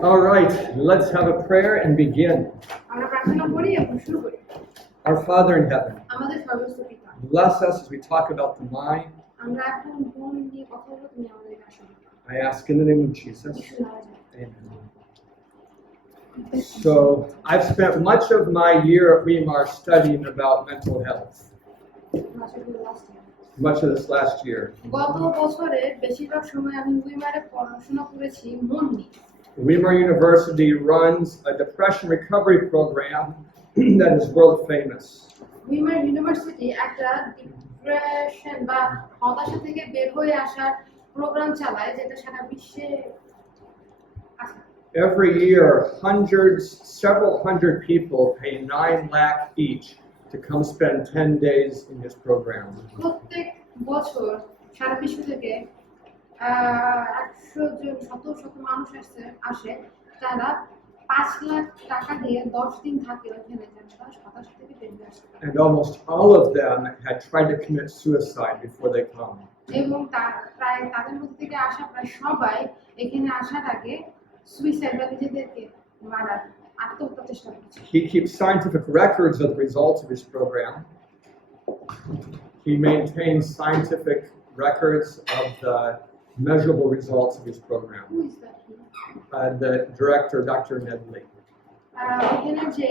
All right, let's have a prayer and begin. Our Father in heaven, bless us as we talk about the mind. I ask in the name of Jesus. Amen. So, I've spent much of my year at Weimar studying about mental health. Much of this last year. Weimar University runs a depression recovery program that is world famous. Weimar University একটা ডিপ্রেশন বা হতাশা থেকে বের হয়ে আসার প্রোগ্রাম চালায় যেটা সারা বিশ্বে আছে। Every year, several hundred people pay 9 lakh each to come spend 10 days in this program. প্রত্যেক বছর সারা বিশ্ব থেকে 100 জন শত মানুষ আসে তারা 5 লাখ টাকা দিয়ে 10 দিন থাকে ওখানে হতাশা থেকে বের হয়ে আসে। And almost all of them had tried to commit suicide before they come. এবং প্রায় তাদের মধ্যে থেকে আসা প্রায় সবাই এখানে আসার আগে সুইসাইড বা নিজেদেরকে মারার আত্মহত্যা চেষ্টা করেছে। He keeps scientific records of the results of his program. He maintains scientific records of the measurable results of his program. Who is that? The director, Dr. Nedley. এখানে যে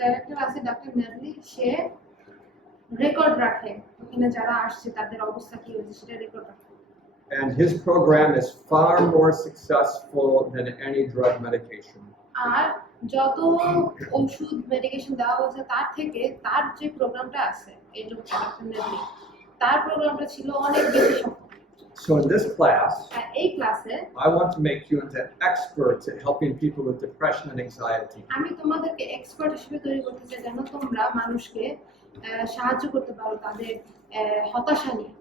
ডাইরেক্টর আছে ডক্টর নেডলি সে রেকর্ড রাখে এখানে যারা আসছে তাদের অবস্থা কি হয়েছে সেটা রেকর্ড রাখে। And his program is far more successful than any drug medication. আর যত ওষুধ মেডিকেশন দেওয়া হয়েছে তার থেকে তার যে প্রোগ্রামটা আছে এই ডক্টর নেডলি তার প্রোগ্রামটা ছিল অনেক বেশি সফল। So in this class, এই ক্লাসে I want to make you into experts at helping people with depression and anxiety. আমি তোমাদেরকে এক্সপার্ট হিসেবে তৈরি করতে চাই যেন তোমরা মানুষকে সাহায্য করতে পারো তাদের হতাশা নিয়ে।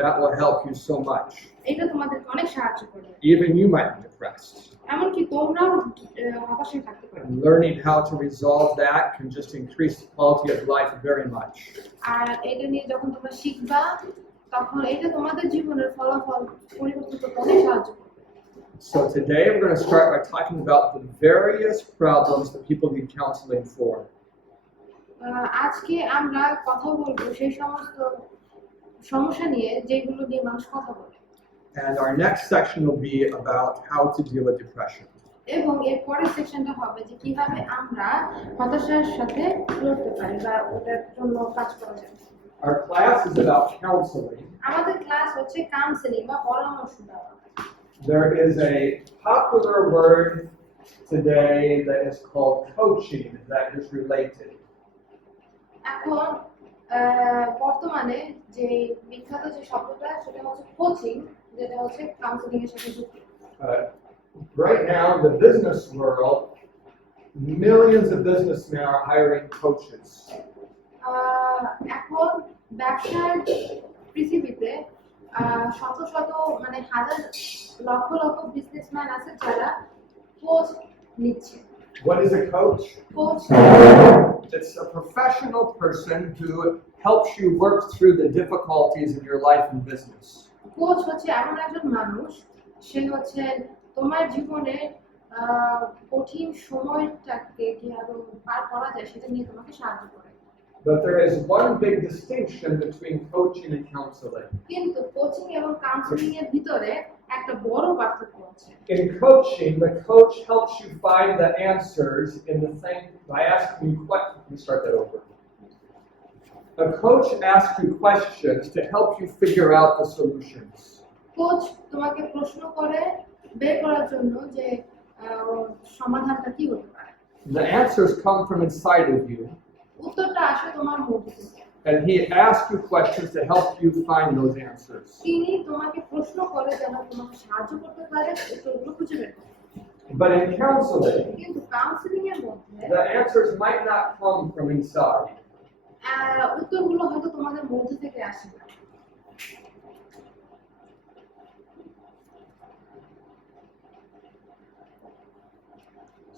That will help you so much. এটা তোমাদেরকে অনেক সাহায্য করবে। Even you might be depressed. এমনকি তোমরাও হতাশায় থাকতে পারো। And learning how to resolve that can just increase the quality of life very much. আর এটা নিয়ে যখন তোমরা শিখবা তখন এটা তোমাদের জীবনের ফলাফল পরিবর্তন করতে অনেক সাহায্য করবে। So today we're going to start by talking about the various problems that people need counseling for. আজকে আমরা কথা বলবো সেই সমস্ত সমস্যা নিয়ে যেগুলো নিয়ে মানুষ কথা বলে। And our next section will be about how to deal with depression. এবং এর পরের সেকশনটা হবে যে কিভাবে আমরা হতাশার সাথে লড়তে পারি বা ওটার জন্য কাজ করা যায়। Our class is about counseling. আমাদের ক্লাস হচ্ছে কাউন্সেলিং বা পরামর্শ দেওয়া। There is a popular word today that is called coaching that is related. এখন বর্তমানে যে বিখ্যাত যে শব্দটা সেটা হচ্ছে কোচিং যেটা হচ্ছে কাউন্সেলিং এর সাথে যুক্ত। Right now in the business world, millions of businessmen are hiring coaches. এখন ব্যবসার পৃথিবীতে শত মানে হাজার লক্ষ বিজনেসম্যান আছে যারা কোচ নিচ্ছে। What is a coach? Coach. It's a professional person who helps you work through the difficulties in your life and business. Coach হচ্ছে এমন একজন মানুষ সে হচ্ছে তোমার জীবনে কঠিন সময়টাকে কিভাবে পার করা যায় সেটা নিয়ে তোমাকে সাহায্য করে। But there is one big distinction between coaching and counseling. কিন্তু কোচিং এবং কাউন্সেলিং এর ভিতরে একটা বড় পার্থক্য আছে। In coaching, the coach helps you find the answers in the thing by asking you questions. Let me start that over. A coach asks you questions to help you figure out the solutions. Coach তোমাকে প্রশ্ন করে বের করার জন্য যে সমাধানটা কি হতে পারে। The answers come from inside of you. উত্তরটা আসে তোমার মধ্যে থেকে। And he asks you questions to help you find those answers. তিনি তোমাকে প্রশ্ন করে যেন তোমাকে সাহায্য করতে পারে উত্তরগুলো খুঁজে বের করতে। But in counseling, কিন্তু কাউন্সেলিং এর মধ্যে the answers might not come from inside. উত্তরগুলো হয়তো তোমাদের মধ্যে থেকে আসে না।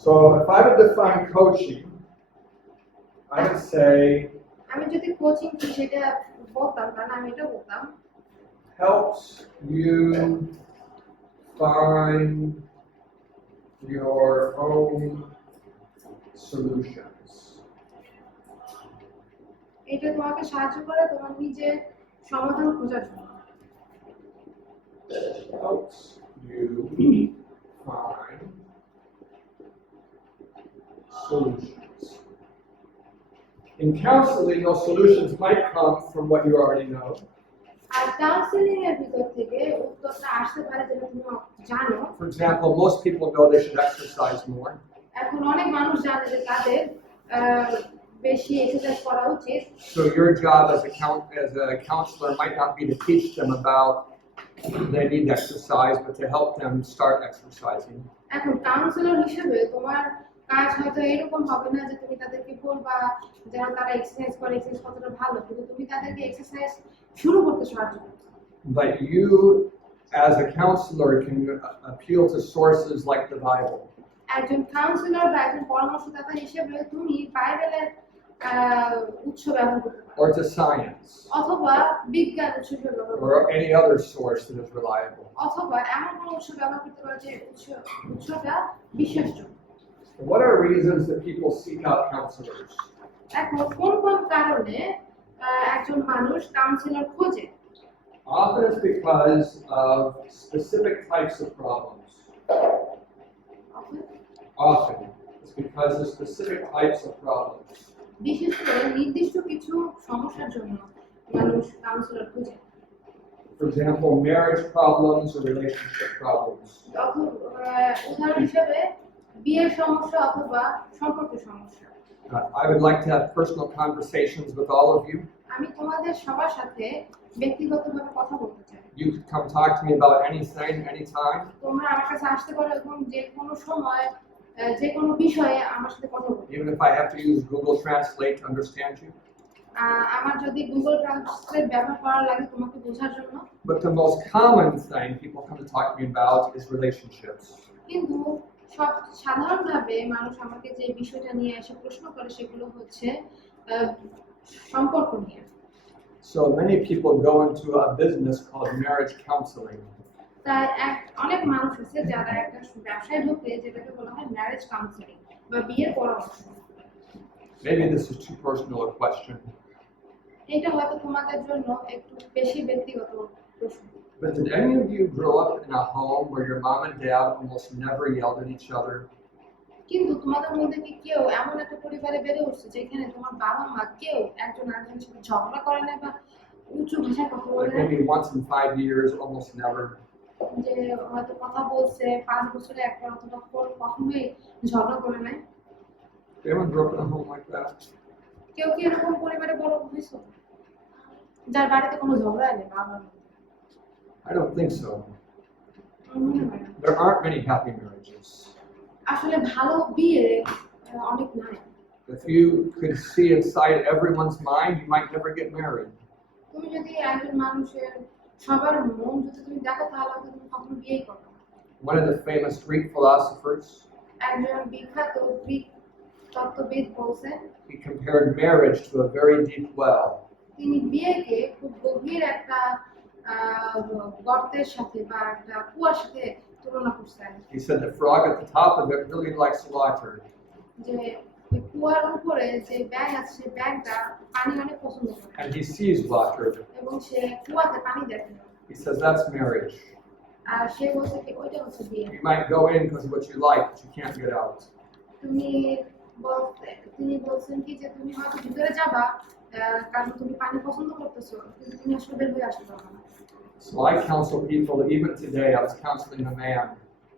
So if I would define coaching, I would say আমি যদি কোচিং কি সেটা বলতাম তাহলে আমি এটা বলতাম helps you find your own solutions. এটা তোমাকে সাহায্য করে তোমার নিজের সমাধান খোঁজার জন্য। Helps you find solutions. In counseling, those solutions might come from what you already know. আর কাউন্সেলিং এর ভিতর থেকে উত্তরটা আসতে পারে যেটা তুমি জানো। For example, most people know they should exercise more. এখন অনেক মানুষ জানে যে তাদের বেশি এক্সারসাইজ করা উচিত। So your job as a counselor might not be to teach them about they need exercise, but to help them start exercising. এখন কাউন্সিলর হিসেবে তোমার কাজ হয়তো এরকম হবে না যে তুমি তাদেরকে বলবা যেন তারা এক্সারসাইজ করে, এক্সারসাইজ কতটা ভালো, কিন্তু তুমি তাদেরকে এক্সারসাইজ শুরু করতে সাহায্য করো। But you, as a counselor, can appeal to sources like the Bible. একজন কাউন্সিলর বা একজন পরামর্শদাতা হিসেবে তুমি বাইবেলের উৎস ব্যবহার করতে পারো, Or to science, অথবা বিজ্ঞান উৎস ব্যবহার করতে পারো, or any other source that is reliable. অথবা এমন কোনো উৎস ব্যবহার করতে পারো যে উৎসটা বিশ্বাসযোগ্য। What are reasons that people seek out counselors? এখন কোন কোন কারণে একজন মানুষ কাউন্সিলর খোঁজে? Often it's because of specific types of problems. Often it's because of specific types of problems. বিশেষ করে নির্দিষ্ট কিছু সমস্যার জন্য মানুষ কাউন্সিলর খোঁজে। For example, marriage problems or relationship problems. উদাহরণ হিসেবে বিয়ের সমস্যা অথবা সম্পর্কের সমস্যা। I would like to have personal conversations with all of you. আমি তোমাদের সবার সাথে ব্যক্তিগতভাবে কথা বলতে চাই। You could come talk to me about anything, anytime. তোমরা আমার কাছে আসতে পারো এবং যে কোনো সময় যে কোনো বিষয়ে আমার সাথে কথা বলতে। Even if I have to use Google Translate to understand you. আমার যদি গুগল ট্রান্সলেট ব্যবহার করা লাগে তোমাকে বোঝার জন্য। But the most common thing people come to talk to me about is relationships. কিন্তু সব সাধারণভাবে মানুষ আমাকে যে বিষয়টা নিয়ে এসে প্রশ্ন করে সেগুলো হচ্ছে সম্পর্ক নিয়ে। So many people go into a business called marriage counseling. তাই অনেক মানুষ আছে যারা একটা ব্যবসায় ঢোকে যেটাকে বলা হয় ম্যারেজ কাউন্সেলিং বা বিয়ের পরামর্শ। Maybe this is too personal a question. এটা হয়তো তোমাদের জন্য একটু বেশি ব্যক্তিগত প্রশ্ন। But did any of you grow up in a home where your mom and dad almost never yelled at each other? কিন্তু তোমাদের মধ্যে কি কেউ এমন একটা পরিবারে বেড়ে উঠছে যেখানে তোমার বাবা মা কেউ একজন আরেকজনের সাথে ঝগড়া করে না বা উঁচু ভাষায় কথা বলে Like না? maybe once in 5 years, almost never. যে হয়তো কথা বলছে 5 বছরে একবার অথবা কখনোই ঝগড়া করে নাই? Anyone grew up in a home like that? কেউ কি এরকম পরিবারে বড় হয়েছে যার বাড়িতে কোনো ঝগড়া নেই বাবা মা? I don't think so. মনে হয় না। There aren't many happy marriages. আসলে ভালো বিয়ে অনেক নাই। If you could see inside everyone's mind, you might never get married. তুমি যদি একজন মানুষের সবার মন যদি তুমি দেখো তাহলে হয়তো তুমি কখনো বিয়েই করবে না। One of the famous Greek philosophers, একজন বিখ্যাত গ্রিক তত্ত্ববিদ বলছেন he compared marriage to a very deep well. তিনি বিয়েকে খুব গভীর একটা গর্তের সাথে বা একটা কুয়ার সাথে তুলনা করছেন। He said the frog at the top of it really likes water. যে ওই কুয়ার উপরে যে ব্যাঙ আছে সেই ব্যাঙটা পানি অনেক পছন্দ করে And he sees water. এবং সে কুয়াতে পানি দেখে। He says that's marriage. আর সে বলছে কি ওইটা হচ্ছে বিয়ে। You might go in because of what you like, but you can't get out. তিনি বলছেন কি যে তুমি হয়তো ভিতরে যাবা কারণ তুমি পানি পছন্দ করতেছো কিন্তু তুমি আসলে বের হয়ে আসতে পারবে না। So I counsel people, even today I was counseling a man,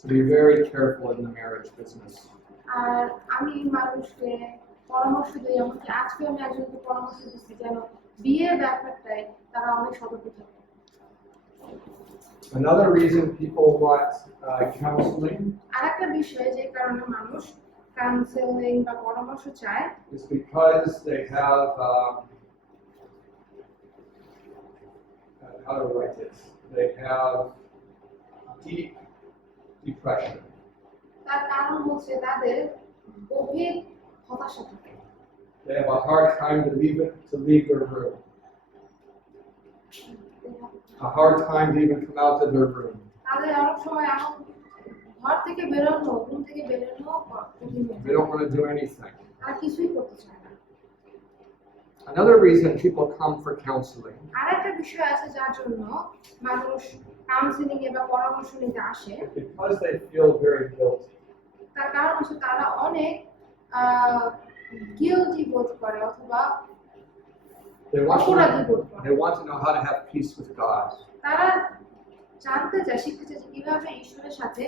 to be very careful in the marriage business. আর আমি মানুষকে পরামর্শ দিই, এমনকি আজকে আমি একজনকে পরামর্শ দিচ্ছি যেন বিয়ের ব্যাপারটায় তারা অনেক সতর্ক থাকে। Another reason people want counseling আরেকটা বিষয় যে কারণে মানুষ কাউন্সেলিং বা পরামর্শ চায় is because they have how to write this? They have deep depression. তার কারণ হচ্ছে তাদের গভীর হতাশা থাকে। They have a hard time to leave their room. A hard time to even come out of their room. তাদের অনেক সময় এমন ঘর থেকে বেরোনো, ঘুম থেকে বেরোনো কঠিন হয়ে They যায়। don't want to do anything. তারা কিছুই করতে চায় না। Another reason people come for counseling আর একটা বিষয় আছে যার জন্য মানুষ কাউন্সিলিং এ বা পরামর্শ নিতে আসে, is because they feel very guilty. তার কারণ হচ্ছে তারা অনেক গিল্টি বোধ করে অথবা They want, অপরাধী বোধ করে। they want to know how to have peace with God. তারা জানতে চায়, শিখতে চায় যে কিভাবে ঈশ্বরের সাথে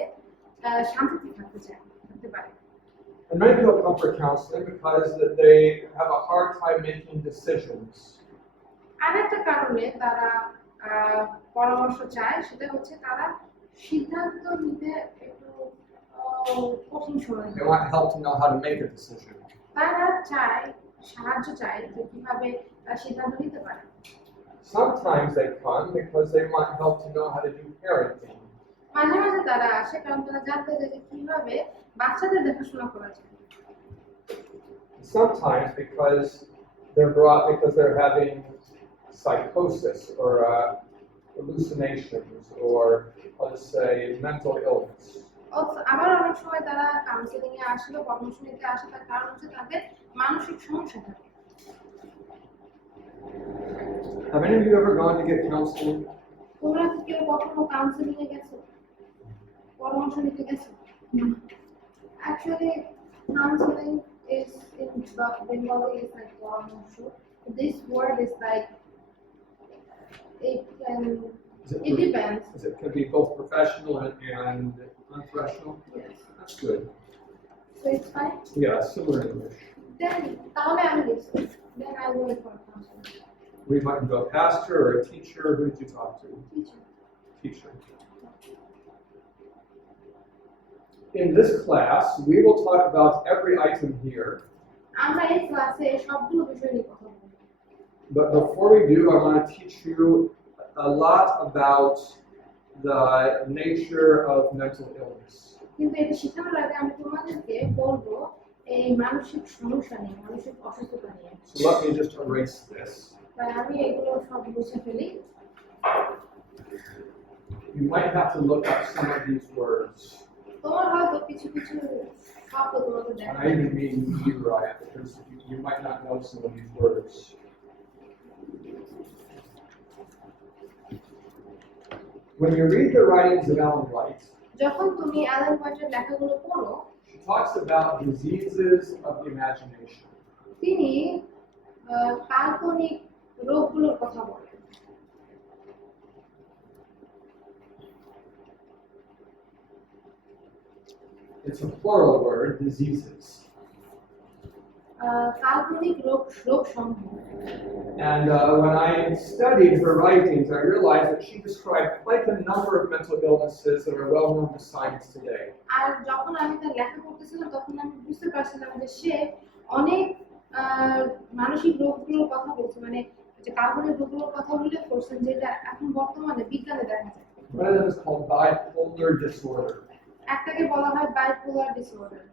শান্তিতে থাকতে পারে। And many people come for counseling because that they have a hard time making decisions. আর একটা কারণে তারা পরামর্শ চায়, সেটা হচ্ছে তারা সিদ্ধান্ত নিতে একটু কঠিন সময় They want help to know how to make a decision. তারা চায়, সাহায্য চায় যে কিভাবে সিদ্ধান্ত নিতে পারে। Sometimes they come because they want help to know how to do parenting. মাঝে মাঝে তারা আসে কারণ তারা জানতে চায় যে কিভাবে বাচ্চাদের দেখাশোনা করা যায়। Sometimes because they're brought because they're having psychosis or hallucinations or let's say mental illness. আবার অনেক সময় তারা কাউন্সিলিং এ আসে বা পরামর্শ নিতে আসে, তার কারণ হচ্ছে তাদের মানসিক সমস্যা থাকে। Have any of you ever gone to get counseling? তোমরা কি কেউ কখনো কাউন্সিলিং এ গেছো, পরামর্শ নিতে গেছো? Actually, counseling is in Bengali is like পরামর্শ. This word is like it depends. It can be both professional and unprofessional. Yes. That's good. So it's fine. Yeah, similar English. Then তাহলে আমি গেছি। Then I went for counseling. We might go a pastor or a teacher. Who did you talk to? Teacher. Teacher. In this class, we will talk about every item here. আমরা এই ক্লাসে সবগুলো বিষয় নিয়ে কথা বলবো। But before we do, I want to teach you a lot about the nature of mental illness. কিন্তু এটা শেখানোর আগে আমি তোমাদেরকে বলবো এই মানসিক সমস্যা নিয়ে, মানসিক অসুস্থতা নিয়ে। So let me just erase this. তাই আমি এগুলো সব মুছে ফেলি। You might have to look up some of these words. তোমার হয়তো কিছু কিছু শব্দ তোমাকে And দেখা I even mean you, Ryan, because you might not know some of these words. When you read the writings of Ellen White, যখন তুমি অ্যালেন হোয়াইটের লেখাগুলো পড়ো, she talks about diseases of the imagination. তিনি কাল্পনিক রোগগুলোর কথা বলেন। It's a plural word, diseases. কাল্পনিক রোগ সমূহ। And when I studied her writings, I realized that she described quite a number of mental illnesses that are well known to science today. আর যখন আমি তার লেখা পড়তেছিলাম তখন আমি বুঝতে পারছিলাম যে সে অনেক মানসিক রোগগুলোর কথা বলছে, মানে যে কাল্পনিক রোগগুলোর কথা উল্লেখ করছেন যেটা এখন বর্তমানে বিজ্ঞানে দেখা যায়। One of them is called bipolar disorder. একটাকে বলা হয় bipolar disorder.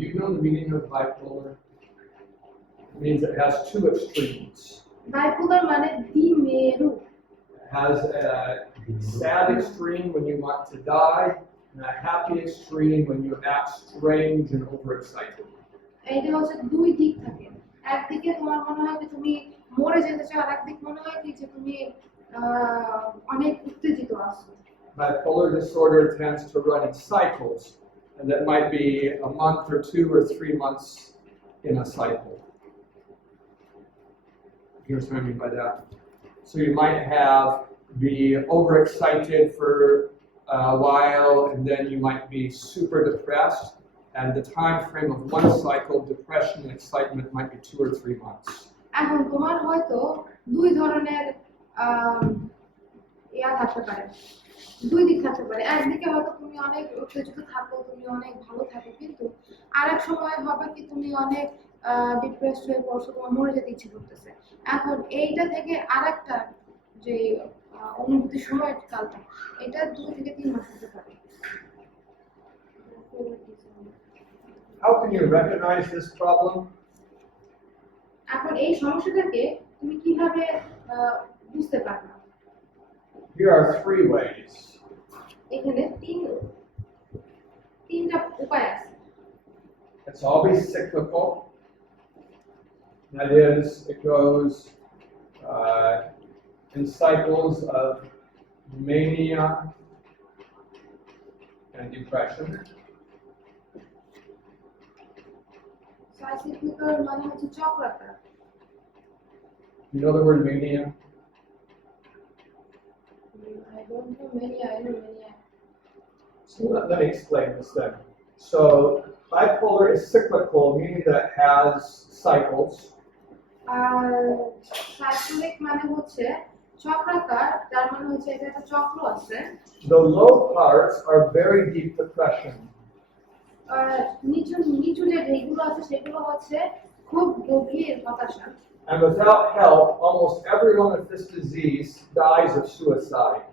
You know the meaning of bipolar? It means it has two extremes. Bipolar মানে দ্বিমেরু। It has a sad extreme when you want to die, and a happy extreme when you act strange and overexcited. এইটা হচ্ছে দুই দিক থাকে, একদিকে তোমার মনে হয় যে তুমি মরে যেতে চাও, আর একদিক মনে হয় কি যে তুমি অনেক উত্তেজিত আছো। Bipolar disorder tends to run in cycles, and that might be a month or 2 or 3 months in a cycle. Here's what I mean by that. So you might be overexcited for a while, and then you might be super depressed, and the time frame of one cycle, depression and excitement, might be 2 or 3 months. এখন তোমার হয়তো দুই ধরনের থাকতে পারে, দুই দিক থাকতে পারে। একদিকে হয়তো তুমি অনেক উত্তেজিত থাকো, তুমি অনেক ভালো থাকো, কিন্তু আরেক সময় হবে কি তুমি অনেক ডিপ্রেসড হয়ে পড়ছো, তোমার মরে যেতে ইচ্ছে করতেছে। এখন এইটা থেকে আরেকটা যে অনুভূতির সময়ের কালটা, এটা 2 থেকে 3 মাস হতে পারে। How can you recognize this problem? এখন এই সমস্যাটাকে তুমি কিভাবে বুঝতে পারবে? Here are 3 ways. এখানে তিনটা উপায় আছে। It's always cyclical. That is, it goes in cycles of mania and depression. Cyclical মানে হচ্ছে চক্রাকার। You know the word mania? I don't know many, I know many. So let me explain this then. So bipolar is cyclical, meaning that it has cycles. Cyclic মানে হচ্ছে চক্রাকার, যার মানে হচ্ছে এটা একটা চক্র আছে। The low parts are very deep depression. নিচু নিচু যে যেগুলো আছে সেগুলো হচ্ছে খুব গভীর হতাশা। And without help, almost everyone with this disease dies of suicide.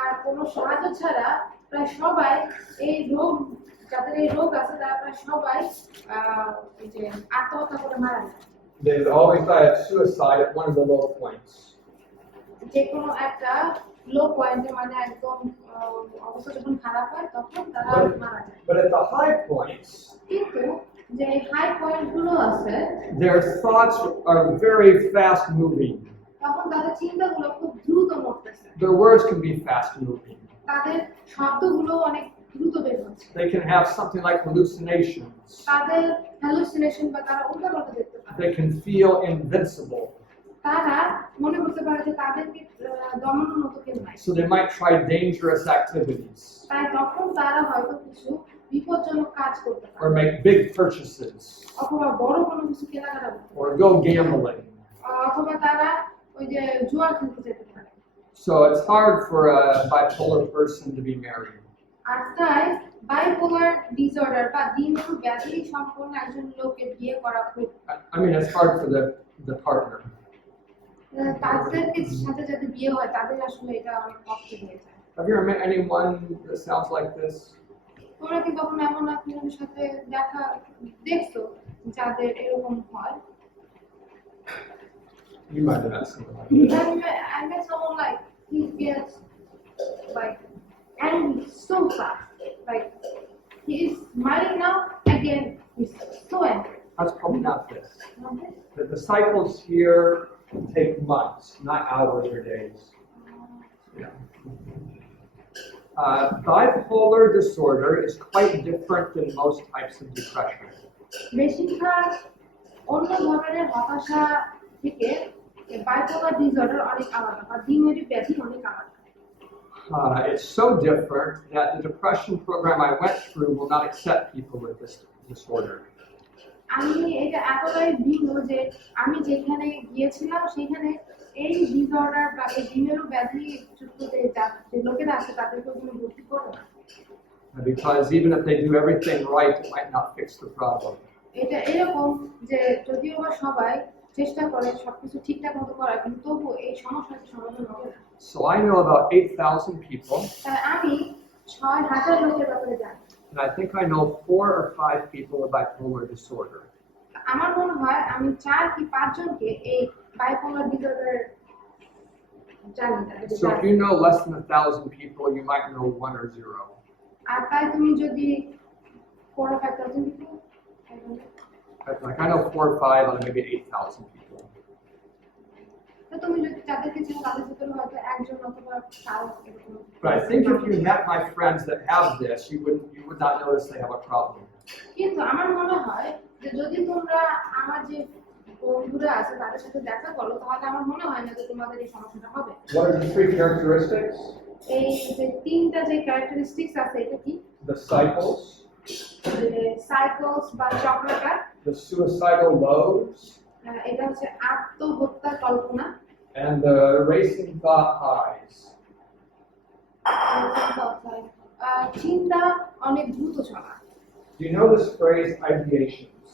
আর কোনো সাহায্য ছাড়া প্রায় সবাই এই রোগ, যাদের এই রোগ আছে তারা প্রায় সবাই এই যে আত্মহত্যা করে মারা যায়। They would always die of suicide at one of the low points. যে কোনো একটা লো পয়েন্টে মানে একদম অবস্থা যখন খারাপ হয় তখন তারা মারা যায়। But at the high points, কিন্তু যে হাই পয়েন্ট গুলো আছে their thoughts are very fast moving. তখন তাদের চিন্তাগুলো খুব দ্রুত নড়তেছে, Their words can be fast moving. তাদের শব্দগুলো অনেক দ্রুত বের হচ্ছে, They can have something like hallucinations. তাদের হ্যালুসিনেশন বা তারা উল্টাপাল্টা দেখতে পারে, They can feel invincible. তারা মনে করতে পারে যে তাদেরকে দমানোর মতো কেউ নাই। So they might try dangerous activities তাই তখন তারা হয়তো কিছু বিপজ্জনক কাজ করতে or পারে, make big purchases অথবা বড় কোনো কিছু কেনাকাটা করতে পারে, or go gambling. অথবা তারা ওই যে জুয়া খেলতে যেতে পারে। So it's hard for a bipolar person to be married. আর তাই বাইপোলার ডিসঅর্ডার বা দ্বিমেরু ব্যাধি সম্পন্ন একজন লোকের বিয়ে করা খুব I mean, it's hard for the partner. তাদেরকে সাথে যাতে বিয়ে হয় তাদের আসলে এটা অনেক কষ্ট হয়ে যায়। Have you ever met anyone that sounds like this? তোমরা কি কখনো এমন একজনের সাথে দেখা দেখছো যাদের এরকম হয়? You might have met someone like this. I met someone like he gets like angry so fast. Like he is smiling now, again he's so angry. That's probably not this. The cycles here take months, not hours or days. Yeah. Bipolar disorder is quite different than most types of depression. বেশিরভাগ অন্য ধরনের হতাশা থেকে bipolar disorder অনেক আলাদা বা দ্বিমেরু ব্যাধি অনেক আলাদা। It's so different that the depression program I went through will not accept people with this disorder. আমি এটা এতটাই ভিন্ন যে আমি যেখানে গিয়েছিলাম সেখানে এই ডিসঅর্ডার বা এই দ্বিমেরু ব্যাধি যুক্ত যে লোকেরা আছে তাদেরকে কোনো ভর্তি করে না। Because even if they do everything right, it might not fix the problem. এটা এরকম যে যদিও বা সবাই চেষ্টা করে সবকিছু ঠিকঠাক মতো করার, কিন্তু তবুও এই সমস্যার সমাধান হবে না। So I know about 8,000 people, তাই আমি 6,000 লোকের ব্যাপারে জানি। and I think I know 4 or 5 people with bipolar disorder. আমার মনে হয় আমি 4 কি 5 জনকে এই বাইপোলার ডিসঅর্ডার জানি। So if you know less than 1,000 people, you might know 1 or 0. আর তাই তুমি যদি 4 or 5,000 people, Like I know 4 or 5 out of maybe 8,000 people. তো তুমি যদি তাদেরকে চিনো তাদের ভিতরে হয়তো একজন অথবা 4 এরকম। But I think if you met my friends that have this, you would not notice they have a problem. কিন্তু আমার মনে হয় যে যদি তোমরা আমার যে বন্ধুরা আছে তাদের সাথে দেখা করো তাহলে আমার মনে হয় না যে তোমাদের এই সমস্যাটা হবে। What are the 3 characteristics? এই যে তিনটা যে ক্যারেক্টারিস্টিক্স আছে এটা কি? The cycles, সাইকেলস বা চক্রাকার, the suicidal lows, এটা হচ্ছে আত্মহত্যা কল্পনা, and the racing thought highs. চিন্তা অনেক দ্রুত চলা। Do you know this phrase, ideations?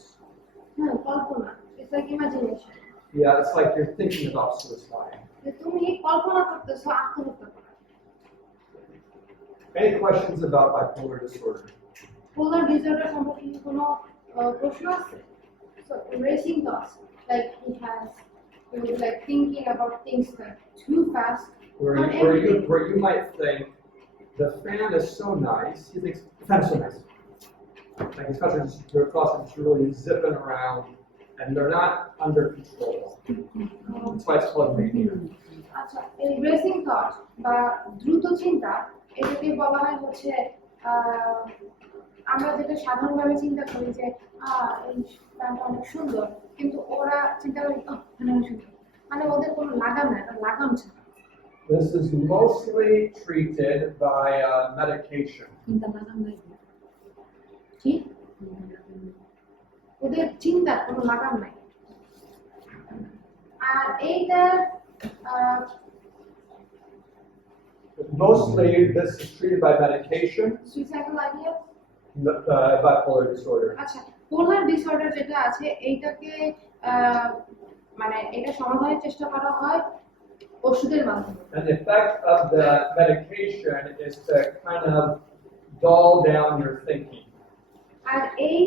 হ্যাঁ, কল্পনা, it's like imagination. Yeah, it's like you're thinking about suicide. যে তুমি কল্পনা করতেছো আত্মহত্যা করা। Any questions about bipolar disorder? পোলার ডিসঅর্ডার সম্পর্কে কি কোনো প্রশ্ন আছে? So racing thoughts, like he was like thinking about things like too fast. Where you might think, the fan is so nice, he thinks, the fan is so nice. Like especially their thoughts are just really zipping around, and they're not under control. That's why it's called mania. আচ্ছা, এই racing thought বা দ্রুত চিন্তা এটাকে বলা হয় হচ্ছে আহ, আমরা যেটা সাধারণভাবে চিন্তা করি যে এই প্ল্যানটা অনেক সুন্দর, কিন্তু ওরা চিন্তা করে মানে অনেক সুন্দর, মানে ওদের কোনো লাগাম নাই, লাগাম ছাড়া। This is mostly treated by medication. চিন্তা লাগাম নাই কি ওদের চিন্তার কোনো লাগাম নাই। আর এইটার Mostly, this is treated by medication. Suicidal idea, Bipolar disorder. আচ্ছা পোলার ডিসঅর্ডার যেটা আছে এইটাকে মানে এটা সমাধানের চেষ্টা করা হয় ওষুধের মাধ্যমে। And the effect of the medication is to kind of dull down your thinking. আর এই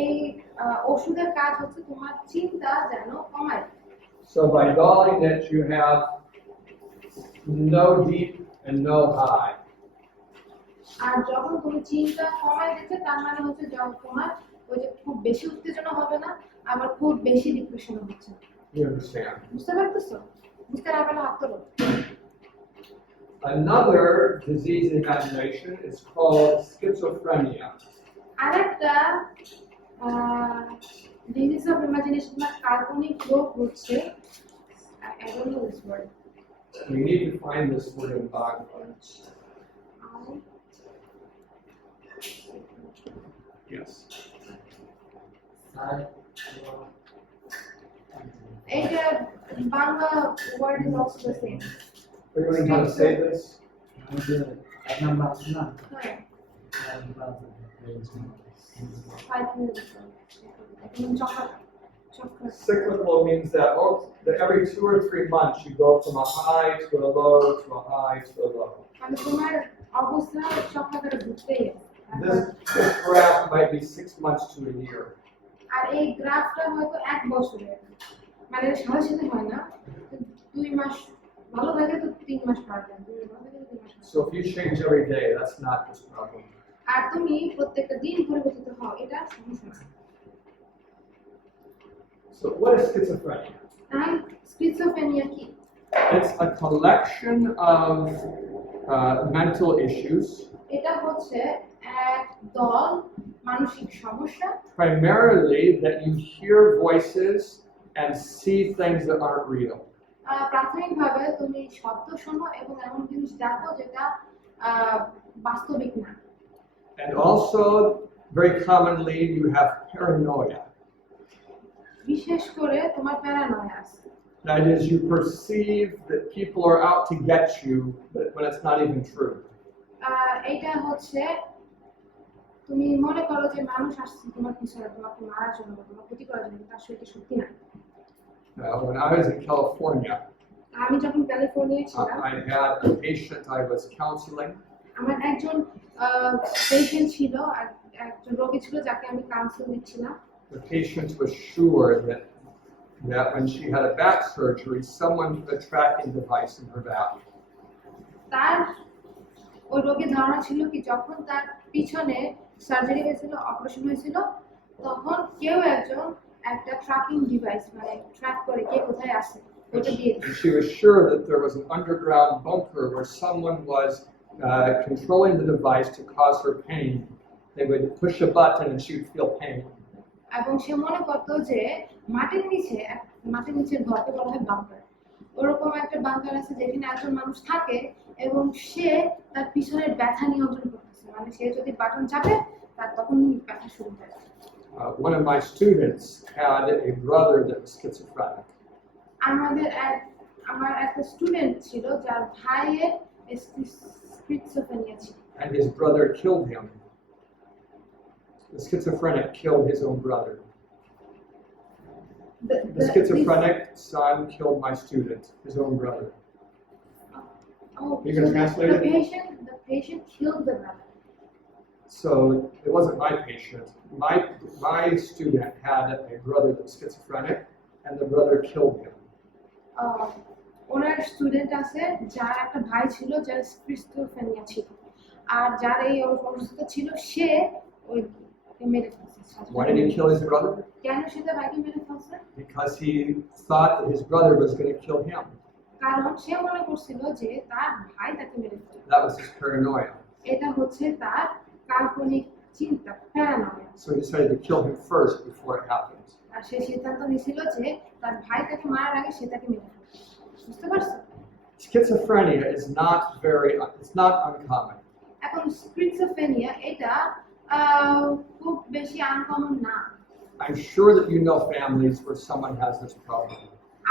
এই ওষুধের কাজ হচ্ছে তোমার চিন্তা যেন কমায়। So by dulling it, you have no deep and no high. আর যখন তুমি চিন্তা কমায় দিচ্ছে তার মানে হচ্ছে যখন তোমার ওই যে খুব বেশি উত্তেজনা হবে না, আবার খুব বেশি ডিপ্রেশন হচ্ছে না। You understand? বুঝতে পারতেছো? বুঝতে না পারলে হাত তোলো। Another disease in imagination is called schizophrenia. আরেকটা ডিজিজ অফ ইমাজিনেশন বা কাল্পনিক রোগ হচ্ছে I don't know this word. We need to find this word in Bhagavad. Yes. এইটা Bangla word is also the same. Are you learning how to say this? এক নাম্বার আছে না হ্যাঁ, 5 minutes ago. চক্কর চক্কর Cyclical means that every 2 or 3 months you go from a high to a low to a high to a low. মানে তোমার অবস্থা চক্করে ঘুরতেই আছে। This graph might be 6 months to a year. আর এই গ্রাফটা হয়তো 1 বছরের, মানে সাথে সাথে হয় না, 2 মাস ভালো থাকে তো 3 মাস খারাপ থাকে, 2 মাস ভালো থাকে 3 মাস খারাপ থাকে। So if you change every day, that's not this problem. আর তুমি প্রত্যেকটা দিন পরিবর্তিত হও, এটা সমস্যা না। So what is schizophrenia? আর স্কিজোফ্রেনিয়া কি? It's a collection of mental issues, এটা হচ্ছে এক দল মানসিক সমস্যা, primarily that you hear voices and see things that aren't real. প্রাথমিকভাবে তুমি শব্দ শোনো এবং এমন জিনিস দেখো যেটা বাস্তবিক না। And also, very commonly, you have paranoia. বিশেষ করে তোমার প্যারানয়া আছে। That is, you perceive that people are out to get you, but when it's not even true. এইটা হচ্ছে তুমি মনে করো যে মানুষ আসছে তোমার পিছনে তোমাকে মারার জন্য বা তোমার ক্ষতি করার জন্য, তার সেটা সত্যি না। When I was in California, আমি যখন ক্যালিফোর্নিয়ায় ছিলাম, I had a patient I was counseling. আমার একজন পেশেন্ট ছিল, একজন রোগী ছিল যাকে আমি কাউন্সেল দিচ্ছিলাম। The patient was sure that when she had a back surgery, someone put a tracking device in her back. তার ওই রোগীর ধারণা ছিল কি যখন তার পিছনে সার্জারি হয়েছিল, অপারেশন হয়েছিল, তখন কেউ একজন একটা ট্র্যাকিং ডিভাইস মানে ট্র্যাক করে কে কোথায় আছে ওটা দিয়ে And she was sure that there was an underground bunker where someone was controlling the device to cause her pain. They would push a button and she would feel pain. এবং সে মনে করতো যে মাটির নিচে ঘরকে বলা হয় বাংকার, ওরকম একটা বাংকার আছে যেখানে একজন মানুষ থাকে এবং সে তার পিছনের ব্যথা নিয়ন্ত্রণ করতেছে, মানে সে যদি বাটন চাপে তার তখন ব্যথা শুরু হয়। One of my students had a brother that was schizophrenic. আমার একটা স্টুডেন্ট ছিল যার ভাইয়ের স্কিজোফ্রেনিয়া ছিল। And his brother killed him. The schizophrenic killed his own brother. The schizophrenic son killed my student, his own brother. You can translate it? The patient killed the brother. So it wasn't my patient. My student had a brother that was schizophrenic, and the brother killed him. ওনার স্টুডেন্ট আছে যার একটা ভাই ছিল যার স্কিজোফ্রেনিয়া ছিল, আর যার এই অবস্থা ছিল সে ওই ওকে মেরে ফেলছে। Why did he kill his brother? কেন সে তার ভাইকে মেরে ফেলছে? Because he thought that his brother was going to kill him. কারণ সে মনে করছিল যে তার ভাই তাকে মেরে ফেলবে। That was his paranoia. এটা হচ্ছে তার কাল্পনিক চিন্তা, paranoid. So he decided to kill him first before it happened. আর সে সিদ্ধান্ত নিয়েছিল যে তার ভাই তাকে মারার আগে সে তাকে মেরে ফেলবে। বুঝতে পারছো? Schizophrenia is it's not uncommon. এখন স্কিজোফ্রেনিয়া এটা খুব বেশি আনকমন না। I'm sure that you know families where someone has this problem.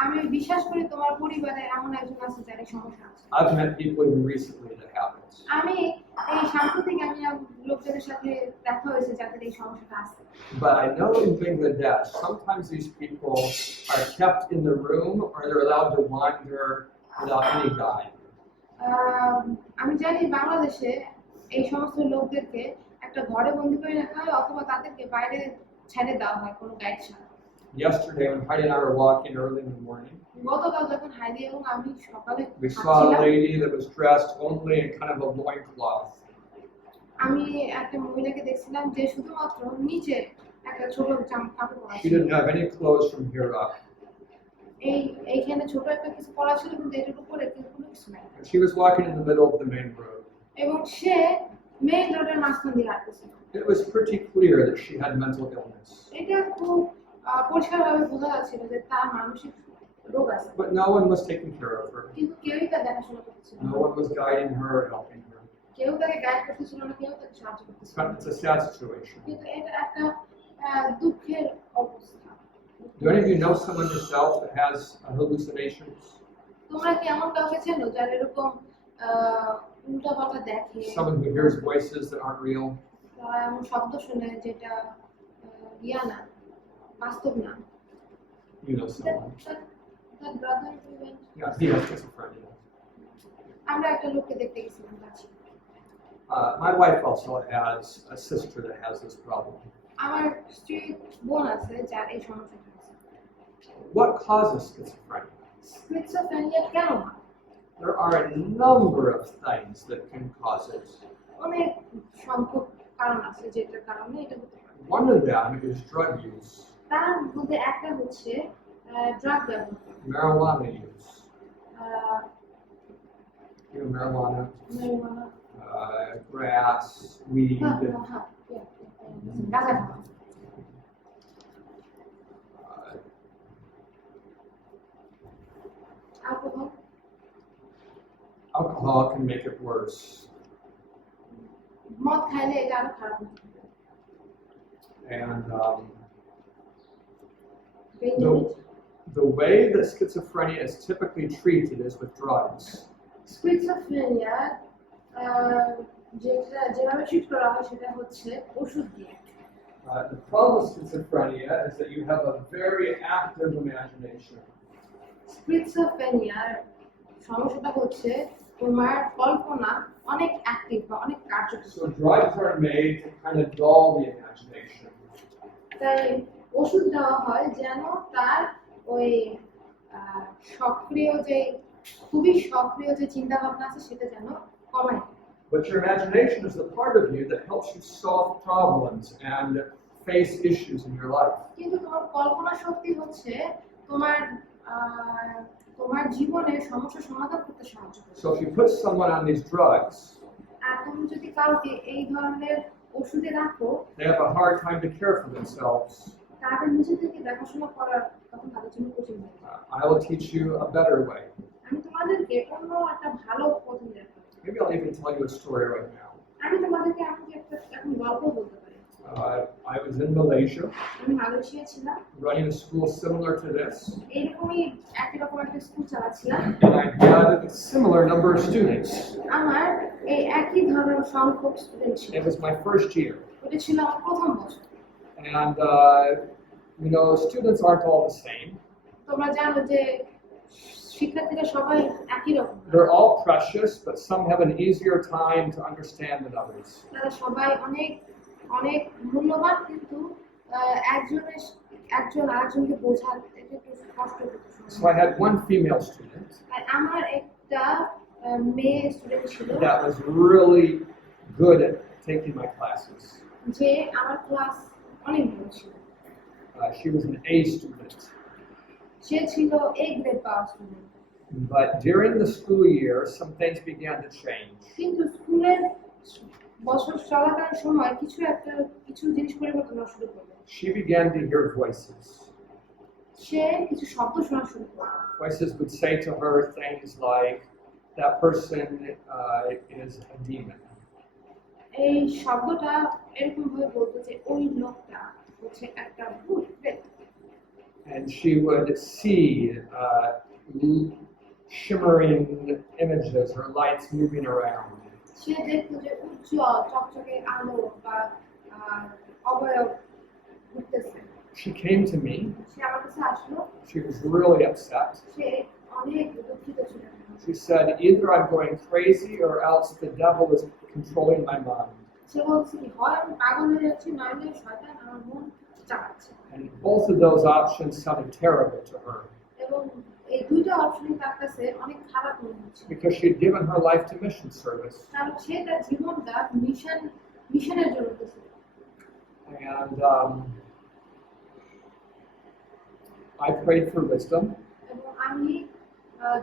আমি বিশ্বাস করি তোমার পরিবারে এমন একজন আছে যার এই সমস্যা আছে। I've met people even recently that have it. আমি এই সাম্প্রতিক লোকজনের সাথে দেখা হয়েছে যাদের এই সমস্যাটা আছে। But I know in Bangladesh, sometimes these people are kept in the room or they're allowed to wander without any guide. আমি জানি বাংলাদেশে এই সমস্ত লোকদেরকে একটা ঘরে বন্দি করে রাখা হয় অথবা তাদেরকে বাইরে ছেড়ে দেওয়া হয় কোনো গাইড ছাড়া। Yesterday, when Heidi and I were walking early in the morning, গতকাল যখন হাইদি এবং আমি সকালে we saw a lady that was dressed only in kind of a loincloth. আমি একটা মহিলাকে দেখছিলাম যে শুধুমাত্র নিচে একটা ছোট জামা কাপড় পরা She ছিল। didn't have any clothes from here up. এইখানে ছোট একটা কিছু পরা ছিল কিন্তু এটার উপরে কোনো কিছু নাই। And she was walking in the middle of the main road. এবং সে মেইন রোডের মাঝখান দিয়ে হাঁটতেছিল। It was pretty clear that she had mental illness. এটা খুব পরিষ্কারভাবে বোঝা যাচ্ছিল যে তার মানসিক রোগ আছে। But no one was taking care of her. কিন্তু কেউই তার দেখাশোনা করতেছিল না। No one was guiding her or helping her. কেউ তাকে গাইড করতেছিল না, কেউ তাকে সাহায্য করতেছিল না। It's a sad situation. কিন্তু এটা একটা দুঃখের অবস্থা। Do any of you know someone yourself that has hallucinations? তোমরা কি এমন কাউকে চেনো যার এরকম উল্টাপাল্টা দেখে, Someone who hears voices that aren't real? তারা এমন শব্দ শুনে যেটা ইয়া না, বাস্তব না? You know someone. That brother we went, Yeah, he has schizophrenia. আমরা একটা লোককে দেখতে গেছিলাম কাছে। My wife also has a sister that has this problem. আমার স্ত্রীর বোন আছে যার এই সমস্যাটা আছে। What causes schizophrenia? স্কিজোফ্রেনিয়া কেন হয়? There are a number of things that can cause it. অনেক সংখ্যক কারণ আছে যেটার কারণে এটা হতে পারে। One of them is drug use, তার মধ্যে একটা হচ্ছে ড্রাগ ব্যবহার, marijuana use. Ah, You know, marijuana, marijuana, grass, weed. গাঁজা খাওয়া। Alcohol, Alcohol can make it worse. মদ খাইলে এটা আরো খারাপ হয়। And benzene, the way that schizophrenia is typically treated is with drugs. Schizophrenia যেভাবে ট্রিট করা হয় সেটা হচ্ছে ওষুধ দিয়ে। The problem with schizophrenia is that you have a very active imagination. স্কিজোফ্রেনিয়ার সমস্যাটা হচ্ছে তোমার কল্পনা অনেক অ্যাক্টিভ বা অনেক কার্যকর। So drugs are made to kind of dull the imagination. তাই ওষুধ দেওয়া হয় যেন তার ওই খুবই সক্রিয় যে চিন্তা ভাবনা আছে সেটা যেন কমায়। But your imagination is the part of you that helps you solve problems and face issues in your life. কিন্তু তোমার কল্পনা শক্তি হচ্ছে তোমার জীবনে সমস্যা সমাধান করতে সাহায্য করে। So if you put someone on these drugs, আর তুমি যদি কাউকে এই ধরনের ওষুধে রাখো, they have a hard time to care for themselves. তাদের নিজে থেকে দেখাশোনা করা তখন তাদের জন্য কঠিন হয়ে যায়। I will teach you a better way. আমি তোমাদেরকে অন্য একটা ভালো পদ্ধতি দেখাবো। Maybe I'll even tell you a story right now. আমি তোমাদেরকে এখন গল্প বলতে পারি। I was in Malaysia, আমি মালয়েশিয়া ছিলাম, running a school similar to this, এইরকমই একই রকম একটা স্কুল চালাচ্ছিলাম। and I had a similar number of students. আমার এই একই ধরনের সংখ্যক স্টুডেন্ট ছিল। It was my first year, ওটা ছিল আমার প্রথম বছর। and students aren't all the same. তোমরা জানো যে শিক্ষার্থীরা সবাই একই রকম। They're all precious, but some have an easier time to understand than others. তারা সবাই অনেক অনেক মূল্যবান, কিন্তু একজন আরেকজনকে বোঝাতে একটু কষ্ট করতে। So I had one female student আমার একটা মেয়ে স্টুডেন্ট ছিল that was really good at taking my classes. যে আমার ক্লাস অনেক ভালো ছিল। She was an A student. সে ছিল A গ্রেড পাওয়া student. But during the school year, some things began to change. কিন্তু স্কুলের বছর চলাকালীন সময় কিছু জিনিস পরিবর্তন হওয়া শুরু করলো। She began to hear voices. সে কিছু শব্দ শোনা শুরু করলো। Voices would say to her things like, that person is a demon. এই শব্দটা এরকম ভাবে বলতো যে ওই লোকটা হচ্ছে একটা ভূত প্রেত। And she would see shimmering images or lights moving around. সে দেখতো যে উজ্জ্বল চকচকে আলো বা অবয়ব ঘুরতেছে। She came to me. সে আমার কাছে আসলো। She was really upset. সে অনেক দুঃখিত ছিল। She said, either I'm going crazy or else the devil is controlling my mind. সে বলছে কি হয় আমি পাগল হয়ে যাচ্ছি নইলে শয়তান আমার মন চালাচ্ছে। And both of those options sounded terrible to her এবং এই দুইটা অপশনই তার কাছে অনেক খারাপ মনে হচ্ছে। because she had given her life to mission service. কারণ সে তার জীবনটা মিশনের জন্য দিয়েছিল। And I prayed for wisdom. এবং আমি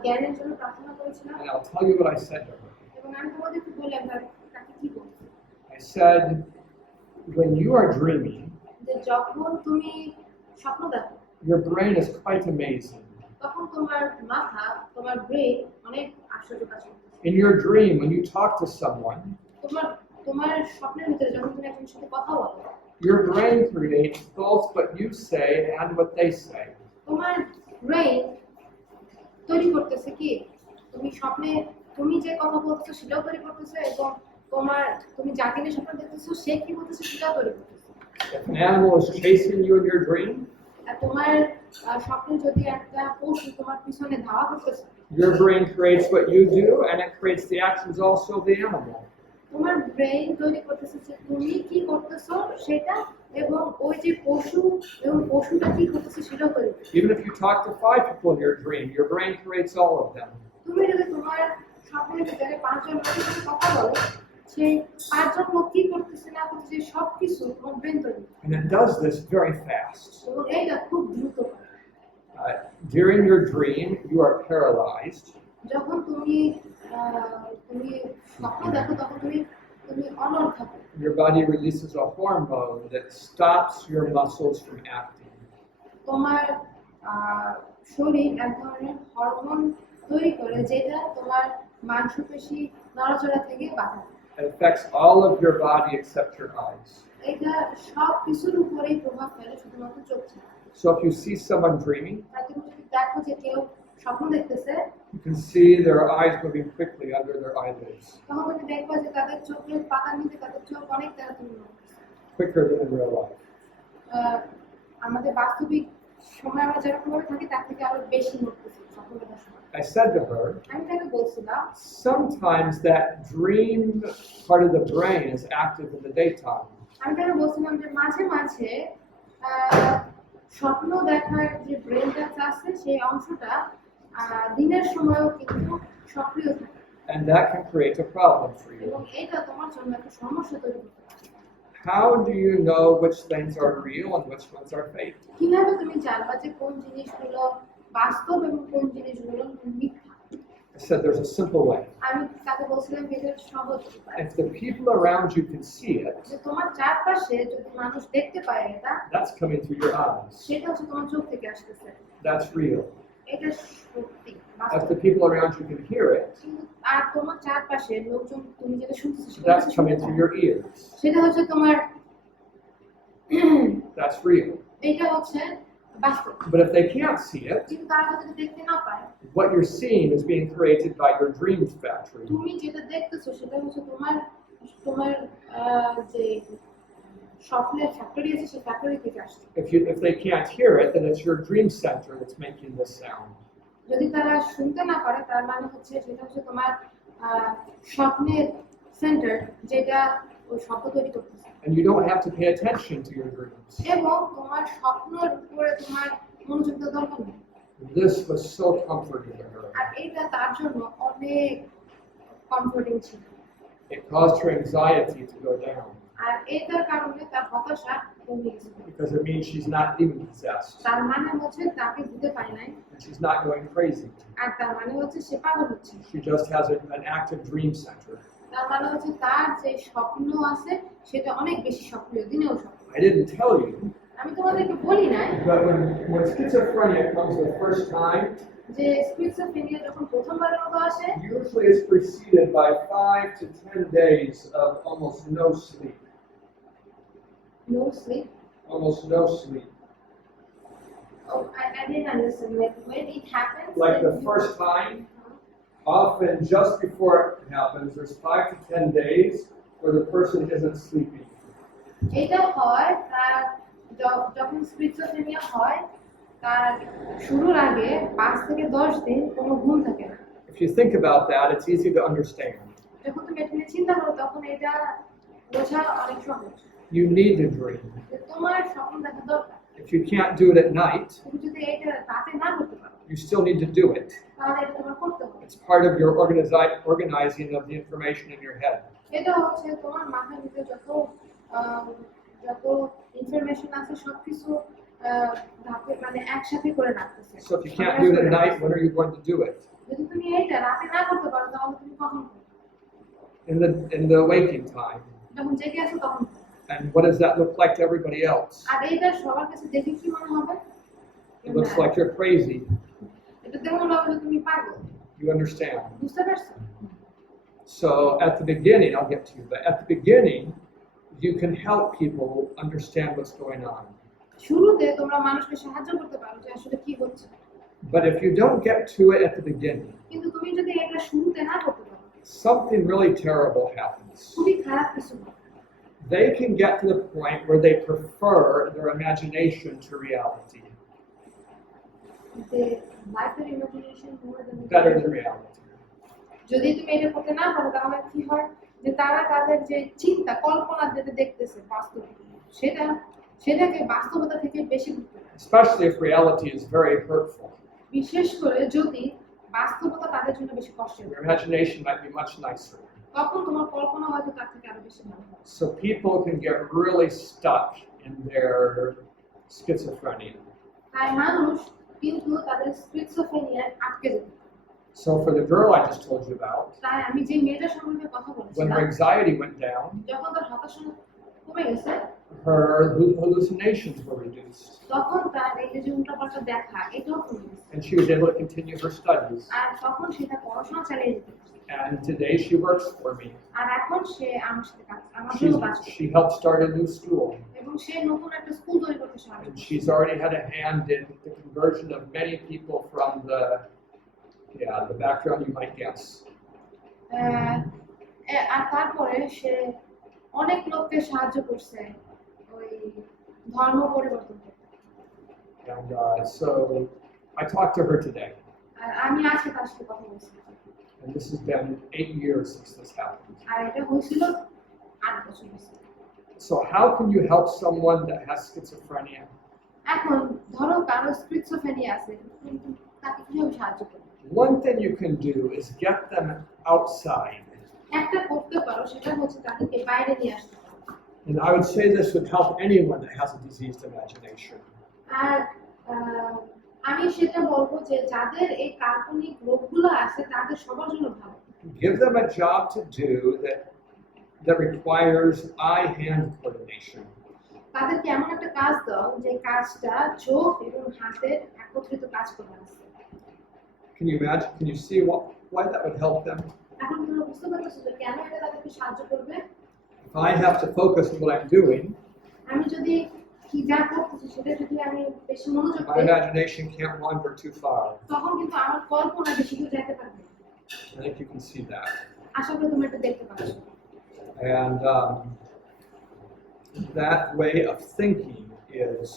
জ্ঞানের জন্য প্রার্থনা করেছিলাম। And I'll tell you what I said to her. এবং আমি তোমাদেরকে বললাম তাকে কি বলছি। I said, when you are dreaming, যে যখন তুমি স্বপ্ন দেখো your brain is quite amazing. তখন তোমার মাথা তোমার ব্রেন অনেক আশ্চর্য কাজ করতেছে। In your dream, when you talk to someone, তোমার স্বপ্নের ভিতরে যখন তুমি একজনের সাথে কথা বলো your brain creates both what you say and what they say. তোমার ব্রেন তৈরি করতেছে কি তুমি স্বপ্নে তুমি যে কথা বলতেছো সেটাও তৈরি করতেছে এবং তুমি যাকে নিয়ে স্বপ্ন দেখতেছো সে কি বলতেছে সেটাও তৈরি করতেছে। If an animal is chasing you in your dream, আর তোমার স্বপ্নে যদি একটা পশু তোমার পিছনে ধাওয়া করতেছে your brain creates what you do and it creates the actions also of the animal. তোমার ব্রেন তৈরি করতেছে যে তুমি কি করতেছো সেটা এবং ওই যে পশু এবং পশুটা কি করতেছে সেটাও তৈরি করতেছে। Even if you talk to 5 people in your dream, your brain creates all of them. তুমি যদি তোমার স্বপ্নের ভিতরে 5 জন লোকের সাথে কথা বলো সেই 5 জন লোক কি করতেছে না করতেছে সবকিছু তোমার ব্রেন তৈরি করে। And it does this very fast. এবং এইটা খুব দ্রুত করে। During your dream, you are paralyzed. যখন তুমি স্বপ্ন দেখো তখন তুমি অনড় থাকো। Your body releases a hormone that stops your muscles from acting. তোমার শরীর এক ধরনের হরমোন তৈরি করে যেটা তোমার মাংসপেশি নড়াচড়া থেকে বাধা দেয়। It affects all of your body except your eyes. এটা সব কিছুর উপরেই প্রভাব ফেলে শুধুমাত্র চোখ ছাড়া। So if you see someone dreaming, তাই তুমি যদি দেখো যে কেউ স্বপ্ন দেখতেছে you can see their eyes moving quickly under their eyelids, তখন তুমি দেখবা যে তাদের চোখের পাতার নিচে তাদের চোখ অনেক তাড়াতাড়ি নড়তেছে। quicker than in real life. আমাদের বাস্তবিক সময় আমরা যেরকম ভাবে থাকি তার থেকে আরো বেশি নড়তেছে স্বপ্ন দেখার সময়। I said to her, আমি তাকে বলছিলাম sometimes that dream part of the brain is active in the daytime. আমি তাকে বলছিলাম যে মাঝে মাঝে স্বপ্ন দেখার যে ব্রেনটা আছে সেই অংশটা দিনের সময়ও কিন্তু সক্রিয় থাকে And that can create a problem for এবং you. এটা তোমার জন্য একটা সমস্যা তৈরি করতে পারে। How do you know which things are real and which ones are fake? কিভাবে তুমি জানবা যে কোন জিনিসগুলো বাস্তব এবং কোন জিনিসগুলো মিথ্যা? I said there's a simple way. আমি তাকে বলছিলাম যে এটা সহজ উপায়। If the people around you can see it, যে তোমার চারপাশে যদি মানুষ দেখতে পায় এটা that's coming through your eyes. সেটা হচ্ছে তোমার চোখ থেকে আসতেছে, That's real. এটা সত্যি If বাস্তব। the people around you can hear it, কিন্তু আর তোমার চারপাশে লোকজন তুমি যেটা শুনতেছো সেটা that's হচ্ছে coming শুনতে through পায়। your ears. সেটা হচ্ছে তোমার That's real. এটা হচ্ছে বাস্তব। But if they can't see it, কিন্তু তারা যদি দেখতে না পায় what you're seeing is being created by your dreams factory. তুমি যেটা দেখতেছো সেটা হচ্ছে তোমার যে স্বপ্নের ফ্যাক্টরি আছে সেই ফ্যাক্টরি থেকে আসছে। If they can't hear it, then it's your dream center that's making this sound. যদি তারা শুনতে না পারে তার মানে হচ্ছে সেটা হচ্ছে তোমার স্বপ্নের সেন্টার যেটা ওই শব্দ তৈরি করতেছে। And you don't have to pay attention to your dreams. এবং তোমার স্বপ্নের উপরে তোমার মনোযোগ দেওয়ার দরকার নেই। This was so comforting to her. আর এটা তার জন্য অনেক কমফোর্টিং ছিল। It caused her anxiety to go down. আর এটার কারণে তার হতাশা কমে গেছে। because it means she's not demon possessed তার মানে হচ্ছে তাকে দিতে পারে নাই, and she's not going crazy. আর তার মানে হচ্ছে সে পাগল হচ্ছে। She just has an active dream center. তার মানে হচ্ছে তার যে স্বপ্ন আছে সেটা অনেক বেশি সক্রিয়, দিনেও সক্রিয়। I didn't tell you, আমি তোমাদেরকে বলি নাই but when schizophrenia comes the first time, যে স্কিজোফ্রেনিয়া যখন প্রথমবারের মতো আসে usually it's preceded by 5 to 10 days of almost no sleep. No sleep. Almost no sleep. Oh, I didn't understand. Like when it happens. Like the you- first time, often just before it happens, there's 5 to 10 days where the person isn't sleeping. এটা হয় তার যখন স্কিজোফ্রেনিয়া হয় তার শুরুর আগে 5 থেকে 10 দিন কোনো ঘুম থাকে না। If you think about that, it's easy to understand. যখন তুমি এটা নিয়ে চিন্তা করো তখন এটা বোঝা অনেক সহজ। You need to dream. যে তোমার স্বপ্ন দেখা দরকার। If you can't do it at night, তুমি যদি এটা রাতে না করতে পারো you still need to do it. তাহলে এটা তোমার করতে হবে। It's part of your organizing of the information in your head. এটা হচ্ছে তোমার মাথার ভিতরে যত ইনফরমেশন আছে সবকিছু ধাপে মানে একসাথে করে রাখতেছে। So if you can't do it at night, when are you going to do it? যদি তুমি এইটা রাতে না করতে পারো তাহলে তুমি কখন করবে? In the waking time. যখন জেগে আছো তখন করবে। And what does that look like to everybody else? আর এইটা সবার কাছে দেখে কি মনে হবে? It looks like you're crazy. এটা দেখে মনে হবে যে তুমি পাগল। You understand? বুঝতে পারছো? So at the beginning, I'll get to you, but at the beginning, you can help people understand what's going on. শুরুতে তোমরা মানুষকে সাহায্য করতে পারো যে আসলে কি হচ্ছে। But if you don't get to it at the beginning, কিন্তু তুমি যদি এটা শুরুতে না করতে পারো something really terrible happens. খুবই খারাপ কিছু হবে। They can get to the point where they prefer their imagination to reality যে লাইফের ইমাজিনেশন better than reality. যদি তুমি এটা করতে না পারো তাহলে কি হয় যে তারা তাদের যে চিন্তা কল্পনা যেটা দেখতেছে বাস্তব সেটাকে বাস্তবতা থেকে বেশি গুরুত্ব দেয়। Especially if reality is very hurtful. বিশেষ করে যদি বাস্তবতা তাদের জন্য বেশি কষ্টের Your imagination might be much nicer. তখন তোমার কল্পনা হয়তো তার থেকে আরো বেশি ভালো হয়। So people can get really stuck in their schizophrenia. তাই মানুষ কিন্তু তাদের স্কিজোফ্রেনিয়ায় আটকে যেত। So for the girl I just told you about, তাই আমি যে মেয়েটার সম্পর্কে কথা when বলছিলাম her anxiety went down, যখন তার হতাশা কমে গেছে her hallucinations were reduced, তখন তার এই যে উল্টাপাল্টা দেখা এটাও কমে গেছে and she was able to continue her studies. আর তখন সে তার পড়াশোনা চালিয়ে যেতে পারছে। And today she works for me. আর এখন সে আমার সাথে আমার জন্য কাজ করে She helped start a new school, এবং সে নতুন একটা স্কুল তৈরি করতে সাহায্য and করছে। she's already had a hand in the conversion of many people from the background you might guess. আর তারপরে সে অনেক লোককে সাহায্য করছে ওই ধর্ম পরিবর্তন করতে। And so I talked to her today, আর আমি আজকে তার সাথে কথা বলছি and this has been 8 years since this happened. আর এটা হয়েছিল 8 বছর হয়েছে। So how can you help someone that has schizophrenia? এখন ধরো কারো স্কিজোফ্রেনিয়া আছে কিন্তু তাকে কিভাবে সাহায্য করবে? One thing you can do is get them outside. একটা করতে পারো সেটা হচ্ছে তাদেরকে বাইরে নিয়ে আসতে পারো। And I would say this would help anyone that has a diseased imagination. আর আমি সেটা বলবো যে যাদের এই কাল্পনিক রোগগুলো আছে তাদের সবার জন্য ভালো। Give them a job to do that requires eye-hand coordination. তাদেরকে এমন একটা কাজ দাও যে কাজটা চোখ এবং হাতের একত্রিত কাজ করা আছে। Can you imagine? Can you see why that would help them? এখন তোমরা বুঝতে পারছো যে কেন এটা তাদেরকে সাহায্য করবে? If I have to focus on what I'm doing, আমি যদি কি যা করতেছি সেটা যদি আমি বেশি মনোযোগ my দিই imagination can't wander too far. তখন কিন্তু আমার কল্পনা বেশি দূর যেতে পারবে। I think you can see that. আশা করি তুমি এটা দেখতে পাচ্ছ। And that way of thinking is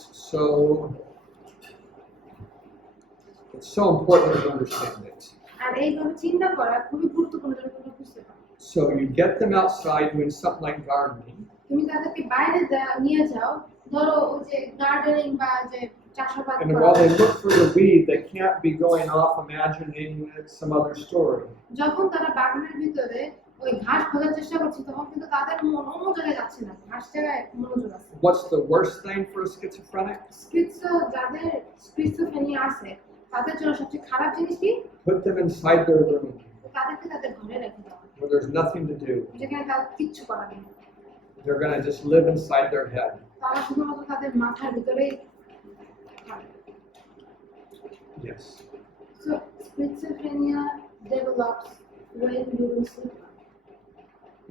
it's so important that you understand it. আর এইভাবে চিন্তা করা খুবই গুরুত্বপূর্ণ যেন তুমি বুঝতে পারো। So you get them outside doing something like gardening, তুমি তাদেরকে বাইরে নিয়ে যাও, ধরো ওই যে গার্ডেনিং বা যে চাষাবাদ and করা। while they look for the weed, they can't be going off imagining some other story. যখন তারা বাগানের ভিতরে ওই ঘাস খোঁজার চেষ্টা করছি তখন কিন্তু তাদের মন অন্য জায়গায় যাচ্ছে না, ঘাস জায়গায় মনোযোগ আছে। What's the worst thing for a schizophrenic? যাদের স্কিজোফ্রেনিয়া আছে তাদের জন্য সবচেয়ে খারাপ জিনিস কি? Put them inside their room তাদেরকে তাদের ঘরে রেখে দেওয়া, where there's nothing to do. যেখানে তাদের কিচ্ছু করার নেই। They're going to just live inside their head. তারা শুধুমাত্র তাদের মাথার ভিতরেই থাকে। Yes. So schizophrenia develops when you don't sleep.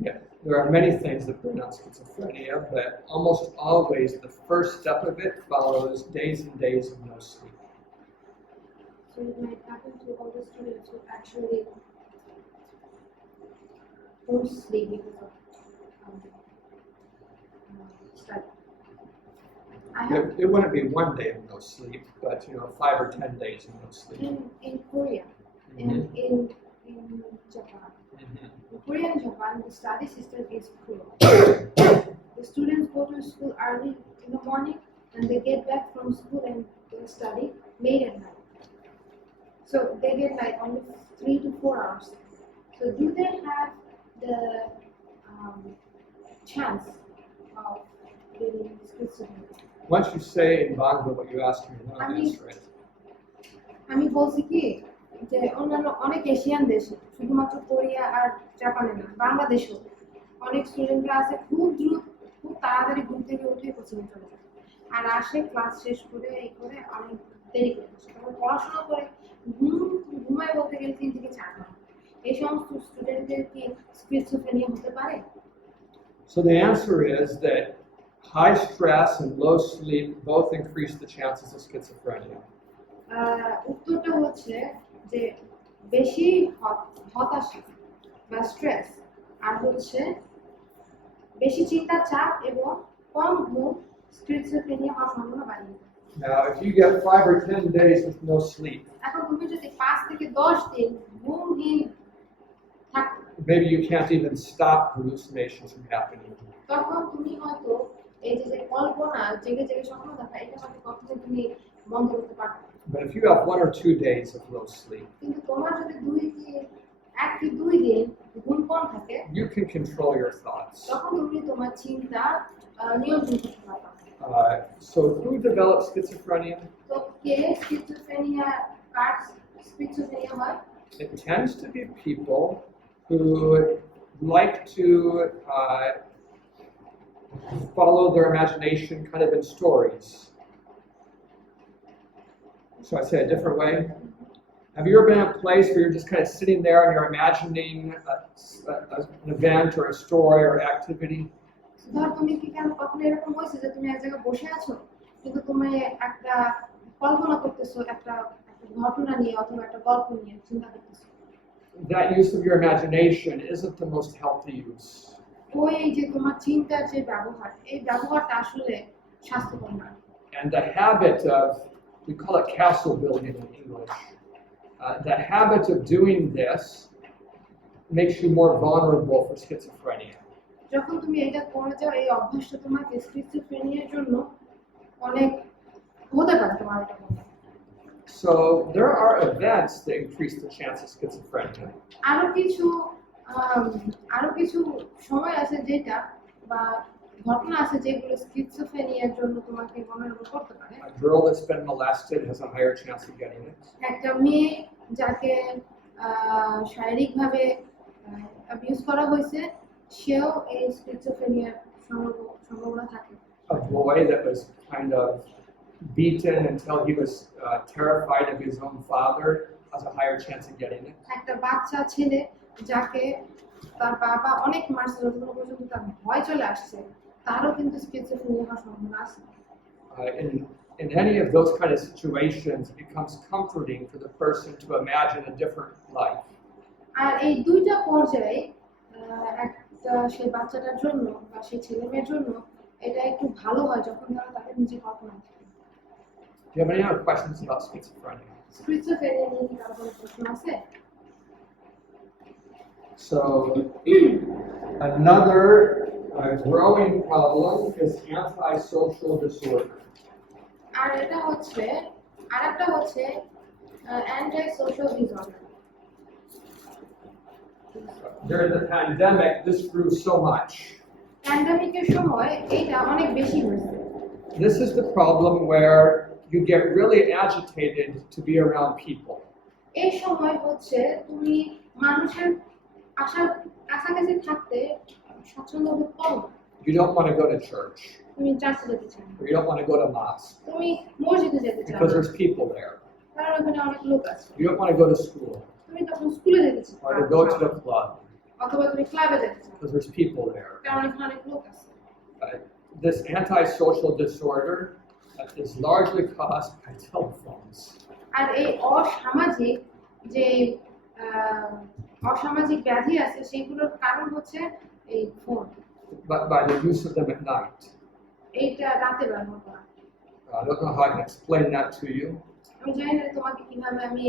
Yeah. There are many things that bring on schizophrenia, but almost always the first step of it follows days and days of no sleep. So it might happen to all the students who actually don't sleep because of study. I have It wouldn't be one day of no sleep, but 5 or 10 days of no sleep. in Korea and in Japan. Mhm. In Korea and Japan, the study system is cruel. The students go to school early in the morning and they get back from school and they study late at night. So they get like only 3 to 4 hours. So do they have the chance of getting schizophrenia? Once you say in Bangla what you asked me, then I'll answer it. আমি বলছি কি যে অন্যান্য অনেক এশিয়ান দেশে, শুধুমাত্র কোরিয়া আর জাপানে না, বাংলাদেশেও অনেক স্টুডেন্টরা আছে খুব তাড়াতাড়ি ঘুম থেকে উঠে কোচিং চলে যায় আর আসে ক্লাস শেষ করে এই করে অনেক দেরি করে আসে, তারপর পড়াশোনা করে ঘুমায় বলতে গেলে 3 থেকে 4 ঘন্টা। এই সমস্ত স্টুডেন্টদের কি স্কিজোফ্রেনিয়া হতে পারে? So the answer is that high stress and low sleep both increase the chances of schizophrenia. উত্তরটা হচ্ছে যে বেশি হতাশা বা স্ট্রেস আর হচ্ছে বেশি চিন্তার চাপ এবং কম ঘুম স্কিজোফ্রেনিয়া হওয়ার সম্ভাবনা বাড়িয়ে দেয়। Now, if you get 5 or 10 days with no sleep, এখন তুমি যদি 5 থেকে 10 দিন ঘুমহীন থাকো, maybe you can't even stop hallucinations from happening. তখন তুমি হয়তো এই যে কল্পনা জেগে জেগে স্বপ্ন দেখা, এটা হয়তো কখনো তুমি বন্ধ করতে পারবে না। But if you have 1 or 2 days of low sleep, কিন্তু তোমার যদি 1 কি 2 দিন ঘুম কম থাকে, you can control your thoughts. তখন তুমি তোমার চিন্তা নিয়ন্ত্রণ করতে পারবে। So who develops schizophrenia? তো কে স্কিজোফ্রেনিয়া হয়? It tends to be people who like to follow their imagination kind of in stories. So I say a different way. Have you ever been in a place where you're just kind of sitting there and you're imagining an event or a story or activity? ধর তুমি কি কখনো এরকম হয়েছে যে তুমি এক জায়গায় বসে আছো কিন্তু তুমি একটা কল্পনা করতেছো একটা ঘটনা নিয়ে অথবা একটা গল্প নিয়ে চিন্তা করতেছো? That use of your imagination isn't the most healthy use. ওই যে তোমার চিন্তার যে ব্যবহার, এই ব্যবহারটা আসলে স্বাস্থ্যকর না। And the habit of, we call it castle building in English, the habit of doing this makes you more vulnerable for schizophrenia. যখন তুমি এটা করে যাও, এই অভ্যাসটা তোমাকে স্কিজোফ্রেনিয়ার জন্য অনেক হতে পারে তোমার এটা মনে। So there are events that increase the chance of schizophrenia. আরো কিছু সময় আছে যেটা বা ঘটনা আছে যেগুলো স্কিজোফ্রেনিয়ার জন্য তোমাকে vulnerable করতে পারে। A girl that's been molested has a higher chance of getting it. একটা মেয়ে যাকে শারীরিকভাবে অ্যাবিউজ করা হয়েছে, সেও এই স্কিজোফ্রেনিয়ার সম্ভাবনা থাকে। A boy that was kind of beaten until he was terrified of his own father has a higher chance of getting it. একটা বাচ্চা ছেলে যাকে তার বাবা অনেক মারছে যতক্ষণ পর্যন্ত তার ভয় চলে আসছে, তারও কিন্তু স্কিজোফ্রেনিয়া হওয়ার সম্ভাবনা আছে। In any of those kind of situations, it becomes comforting for the person to imagine a different life. আর এই দুইটা পর্যায়ে একটা সেই বাচ্চাটার জন্য বা সেই ছেলে মেয়ের জন্য এটা একটু ভালো হয় যখন তারা তাদের নিজে কল্পনা করে। Do you have any other questions about schizophrenia? Schizophrenia নিয়ে কি কারো কোনো প্রশ্ন আছে? So, another growing problem is antisocial disorder. আর এটা হচ্ছে আরেকটা হচ্ছে anti social disorder. During the pandemic, this grew so much. প্যান্ডামিকের সময় এইটা অনেক বেশি হয়েছে। This is the problem where you get really agitated to be around people. এই সময় হচ্ছে তুমি মানুষের কাছাকাছি থাকতে স্বাচ্ছন্দ্য বোধ করো না। You don't want to go to church, তুমি চার্চে যেতে চাও না, or you don't want to go to mosque তুমি মসজিদে যেতে চাও because না, there's people there. কারণ ওখানে অনেক লোক আছে। You don't want to go to school তুমি তখন স্কুলে যেতে চাও or to go to the club অথবা তুমি ক্লাবে যেতে চাও, because there's people there. কারণ এখানে অনেক লোক আছে। This antisocial disorder is largely caused by telephones. আর এই অসামাজিক যে অসামাজিক ব্যাধি আছে সেগুলোর কারণ হচ্ছে এই phone, But by the use of them at night. এইটা রাতে ব্যবহার করা। I don't know how I can explain that to you. আমি জানি না তোমাকে কিভাবে আমি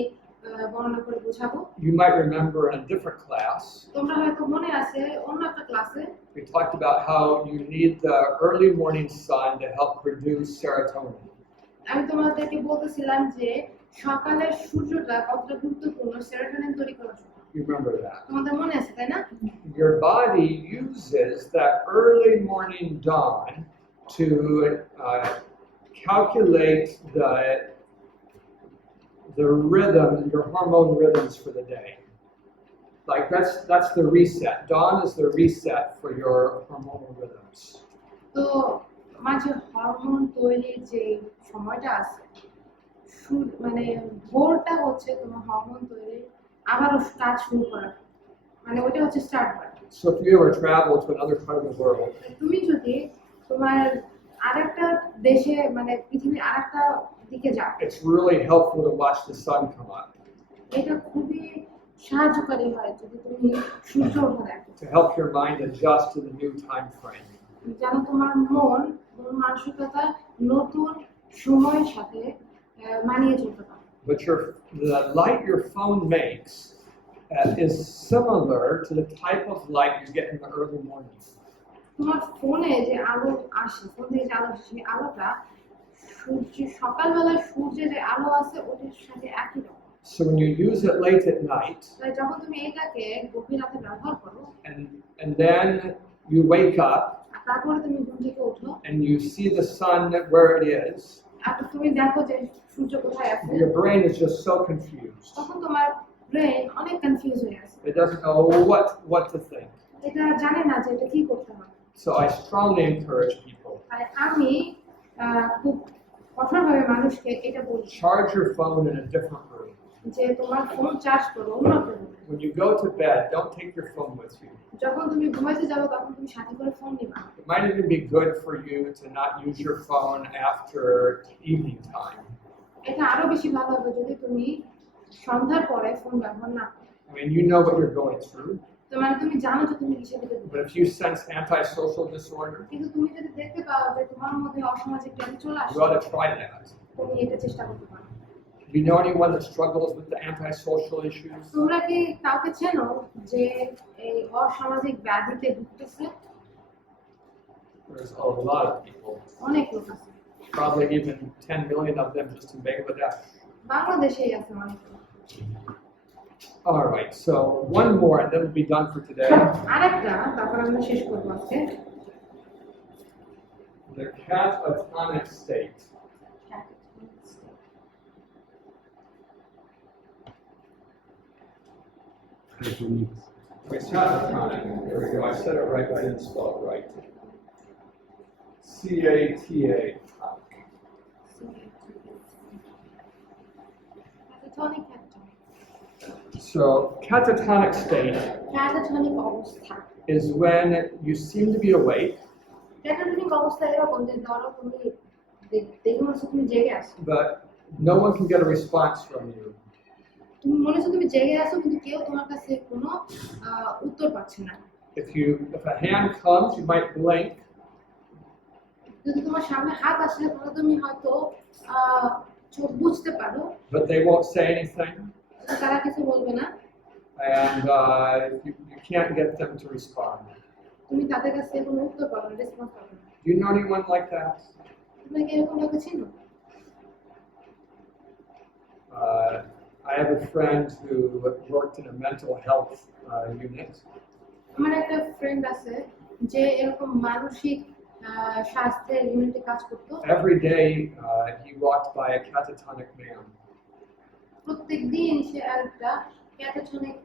বর্ণনা করে বোঝাবো। You might remember in a different class, তোমরা হয়তো মনে আছে অন্য একটা ক্লাসে we talked about how you need the early morning sun to help produce serotonin. আমি তোমাদেরকে বলতেছিলাম যে সকালের সূর্যটা কতটা গুরুত্বপূর্ণ সেরোটোনিন তৈরি করার জন্য। You remember that? তোমাদের মনে আছে তাই না? Your body uses that early morning dawn to calculate the rhythm, your hormone rhythms for the day. Like that's the reset. Dawn is the reset for your hormonal rhythms. তো মাঝে হরমোন তৈরির যে সময়টা আছে মানে ভোরটা হচ্ছে তোমার হরমোন তৈরি আবারও কাজ শুরু করার, মানে ওইটা হচ্ছে স্টার্ট বার। So if you ever travel to another part of the world, তুমি যদি তোমার আরেকটা দেশে মানে পৃথিবীর আরেকটা দিকে যাও, it's really helpful to watch the sun come up এটা খুবই সাহায্যকারী হয় যদি তুমি সূর্য ওঠা দেখো, to help your mind adjust to the new time frame. যেন তোমার মন মানসিকতা নতুন সময়ের সাথে মানিয়ে চলতে পারে। But the light your phone makes is similar to the type of light you get in the early morning. তোমার ফোনে যে আলো আসে, ফোন থেকে যে আলো আসে, সেই আলোটা সকালবেলা সূর্যের যে আলো আছে ওটার সাথে একই রকম। So when you use it late at night, তাই যখন তুমি এটাকে গভীর রাতে ব্যবহার করো and then you wake up আর তারপরে তুমি ঘুম থেকে ওঠো and you see the sun where it is, আর তুমি দেখো যে সূর্য কোথায় আছে, your brain is just so confused. তখন তোমার ব্রেন অনেক কনফিউজ হয়ে আছে, It doesn't know what to think. এটা জানে না যে এটা কি করতে হবে। So I strongly encourage people, তাই আমি খুব কঠোরভাবে মানুষকে এটা বলি charge your phone in a different room. যে তোমার ফোন চার্জ করো অন্য একটা রুমে। When you go to bed, don't take your phone with you. যখন তুমি ঘুমাইতে যাবে তখন তুমি সাথে করে ফোন নিবা। It might even be good for you to not use your phone after evening time. এটা আরো বেশি ভালো হবে যদি তুমি সন্ধ্যার পরে ফোন ব্যবহার না করো। I mean, you know what you're going through, তো মানে তুমি জানো যে তুমি কিসের ভিতরে but if you sense antisocial disorder, কিন্তু তুমি যদি দেখতে পাও যে তোমার মধ্যে অসামাজিক ব্যাধি চলে আসে, you ought to try that. তুমি এটা চেষ্টা করতে পারো। Do you know anyone that struggles with the antisocial issues? তোমরা কি কাউকে চেনো যে এই অসামাজিক ব্যাধিতে ভুগতেছে? There's a lot of people, অনেক লোক আছে, probably even 10 million of them just in Bangladesh. বাংলাদেশেই আছে অনেক লোক। All right, so one more and then we'll be done for today. আরেকটা, তারপর আমরা শেষ করবো আজকে। The catatonic state. Wait, catatonic. There we go. I said it right, but I didn't spell it right. C-A-T-A. ক্যাটাটনিক So, catatonic state ক্যাটাটনিক অবস্থা। is when you seem to be awake, ক্যাটাটনিক অবস্থা এরকম যে ধরো তুমি দেখে মনে হচ্ছে তুমি জেগে আছো, but no one can get a response from you. তুমি মনে হচ্ছে তুমি জেগে আছো কিন্তু কেউ তোমার কাছে কোনো উত্তর পাচ্ছে না। If a hand comes, you might blink, যদি তোমার সামনে হাত আসে তাহলে তুমি হয়তো চোখ বুঝতে পারো, but they won't say anything, তারা কিছু বলবে না, and you can't get them to respond. তুমি তাদের কাছে কোনো উত্তর পাবে না, রেসপন্স পাবে না। Do you know anyone like that? তুমি কি এরকম কাউকে চিনো? I have a friend who worked in a mental health unit. আমার একটা ফ্রেন্ড আছে যে এরকম মানসিক স্বাস্থ্যের ইউনিটে কাজ করতো। Every day he walked by a catatonic man. প্রত্যেকদিন সে একটা ক্যাটাটনিক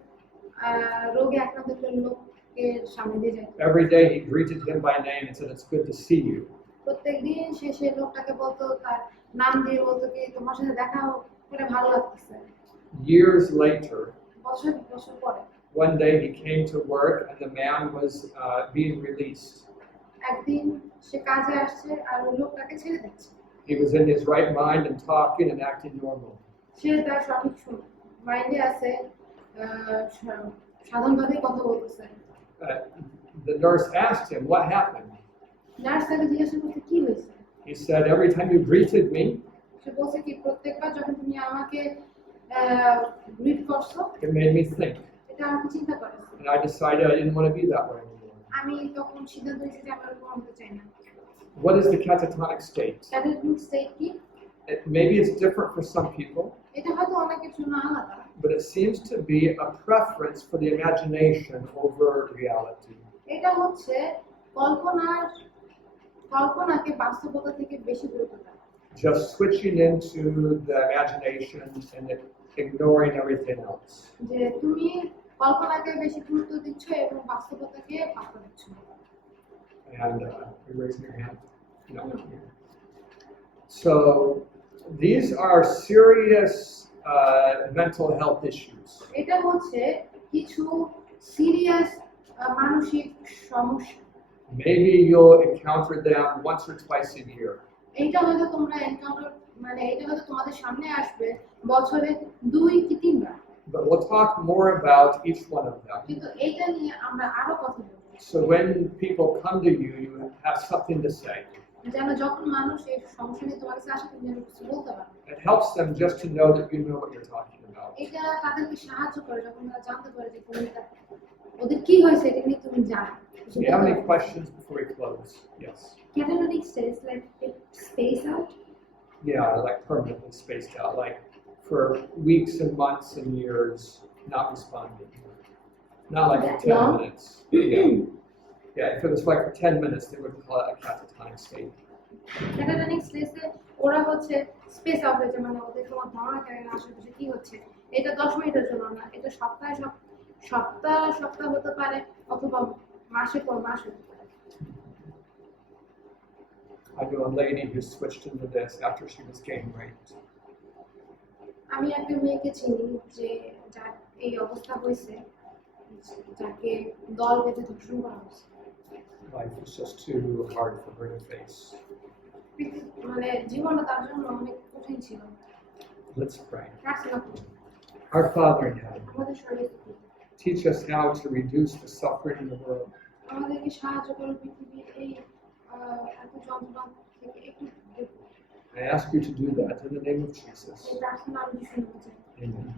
রোগে আক্রান্ত একটা লোকের সামনে দিয়ে যায়। Every day he greeted him by name and said, "It's good to see you." প্রত্যেকদিন সে সেই লোকটাকে বলতো, তার নাম দিয়ে বলতো কি তোমার সাথে দেখা করে ভালো লাগতেছে। Years later, বছর বছর পরে one day he came to work and the man was being released. একদিন সে কাজে আসছে আর ওই লোকটাকে ছেড়ে দিচ্ছে। He was in his right mind and talking and acting normal. সে তার সঠিক মাইন্ডে আছে, সাধারণভাবে কথা বলতেছে। The nurse asked him, "What happened?" Nurse তাকে জিজ্ঞাসা করতে কি হয়েছে। He said, "Every time you greeted me, সে বলছে কি প্রত্যেকবার যখন তুমি আমাকে গ্রিট করছো it made me think. এটা আমাকে চিন্তা করেছে। And I decided I didn't want to be that way anymore." আমি তখন সিদ্ধান্ত নিয়েছি যে আমি ওরকম হতে চাই না। What is the catatonic state? Catatonic state কি? Maybe it's different for some people, এটা হয়তো অনেকের জন্য আলাদা, but it seems to be a preference for the imagination over reality. এটা হচ্ছে কল্পনাকে বাস্তবতা থেকে বেশি গুরুত্ব দেওয়া। Just switching into the imagination and ignoring everything else. যে তুমি কল্পনাকে বেশি গুরুত্ব দিচ্ছ এবং বাস্তবতাকে পাত্তা দিচ্ছ। And you raising your hand? No. So these are serious mental health issues. এটা হচ্ছে কিছু সিরিয়াস মানসিক সমস্যা। Maybe you'll encounter them once or twice a year. এইটা হয়তো তোমরা এনকাউন্টার এটা হয়তো তোমাদের সামনে আসবে বছরে 2 কি 3 বার। But we'll talk more about each one of them. কিন্তু এইটা নিয়ে আমরা আরো কথা বলবো। So when people come to you, you have something to say. যেন যখন মানুষ এই সমস্যা নিয়ে তোমার কাছে আসে তুমি যেন কিছু বলতে পারো। It helps them just to know that you know what you're talking about. এটা তাদেরকে সাহায্য করে যখন তারা জানতে পারে যে তুমি ওদের কি হয়েছে এটা নিয়ে তুমি জানো। Do you have any questions before we close? Yes. Catatonic stage like space out. Yeah, like permanently spaced out, like for weeks and months and years, not responding. Not like That 10 long? minutes. Yeah. Yeah, if it was like for 10 minutes, they would call it a catatonic state. ক্যাটাটনিক স্টেজে ওরা হচ্ছে space out হয়েছে, মানে ওদের কোনো ধারণা থাকে না আশেপাশে কি হচ্ছে। এটা 10 মিনিটের জন্য না, এটা সপ্তাহ হতে পারে অথবা মাসের পর মাস হতে পারে। I know a lady who switched into this after she was gang raped. আমি একটা মেয়েকে চিনি যে যার এই অবস্থা হয়েছে, যাকে দল বেঁধে ধর্ষণ করা হয়েছে। Life was just too hard for her to face. মানে জীবনটা তার জন্য অনেক কঠিন ছিল। Let's pray. প্রার্থনা করি। Our Father in heaven, আমাদের শরীরে teach us how to reduce the suffering in the world. আমাদেরকে সাহায্য করো পৃথিবীর এই এত যন্ত্রণা থেকে একটু I ask you to do that in the name of Jesus. এই প্রার্থনা আমি শুনতে চাই। Amen.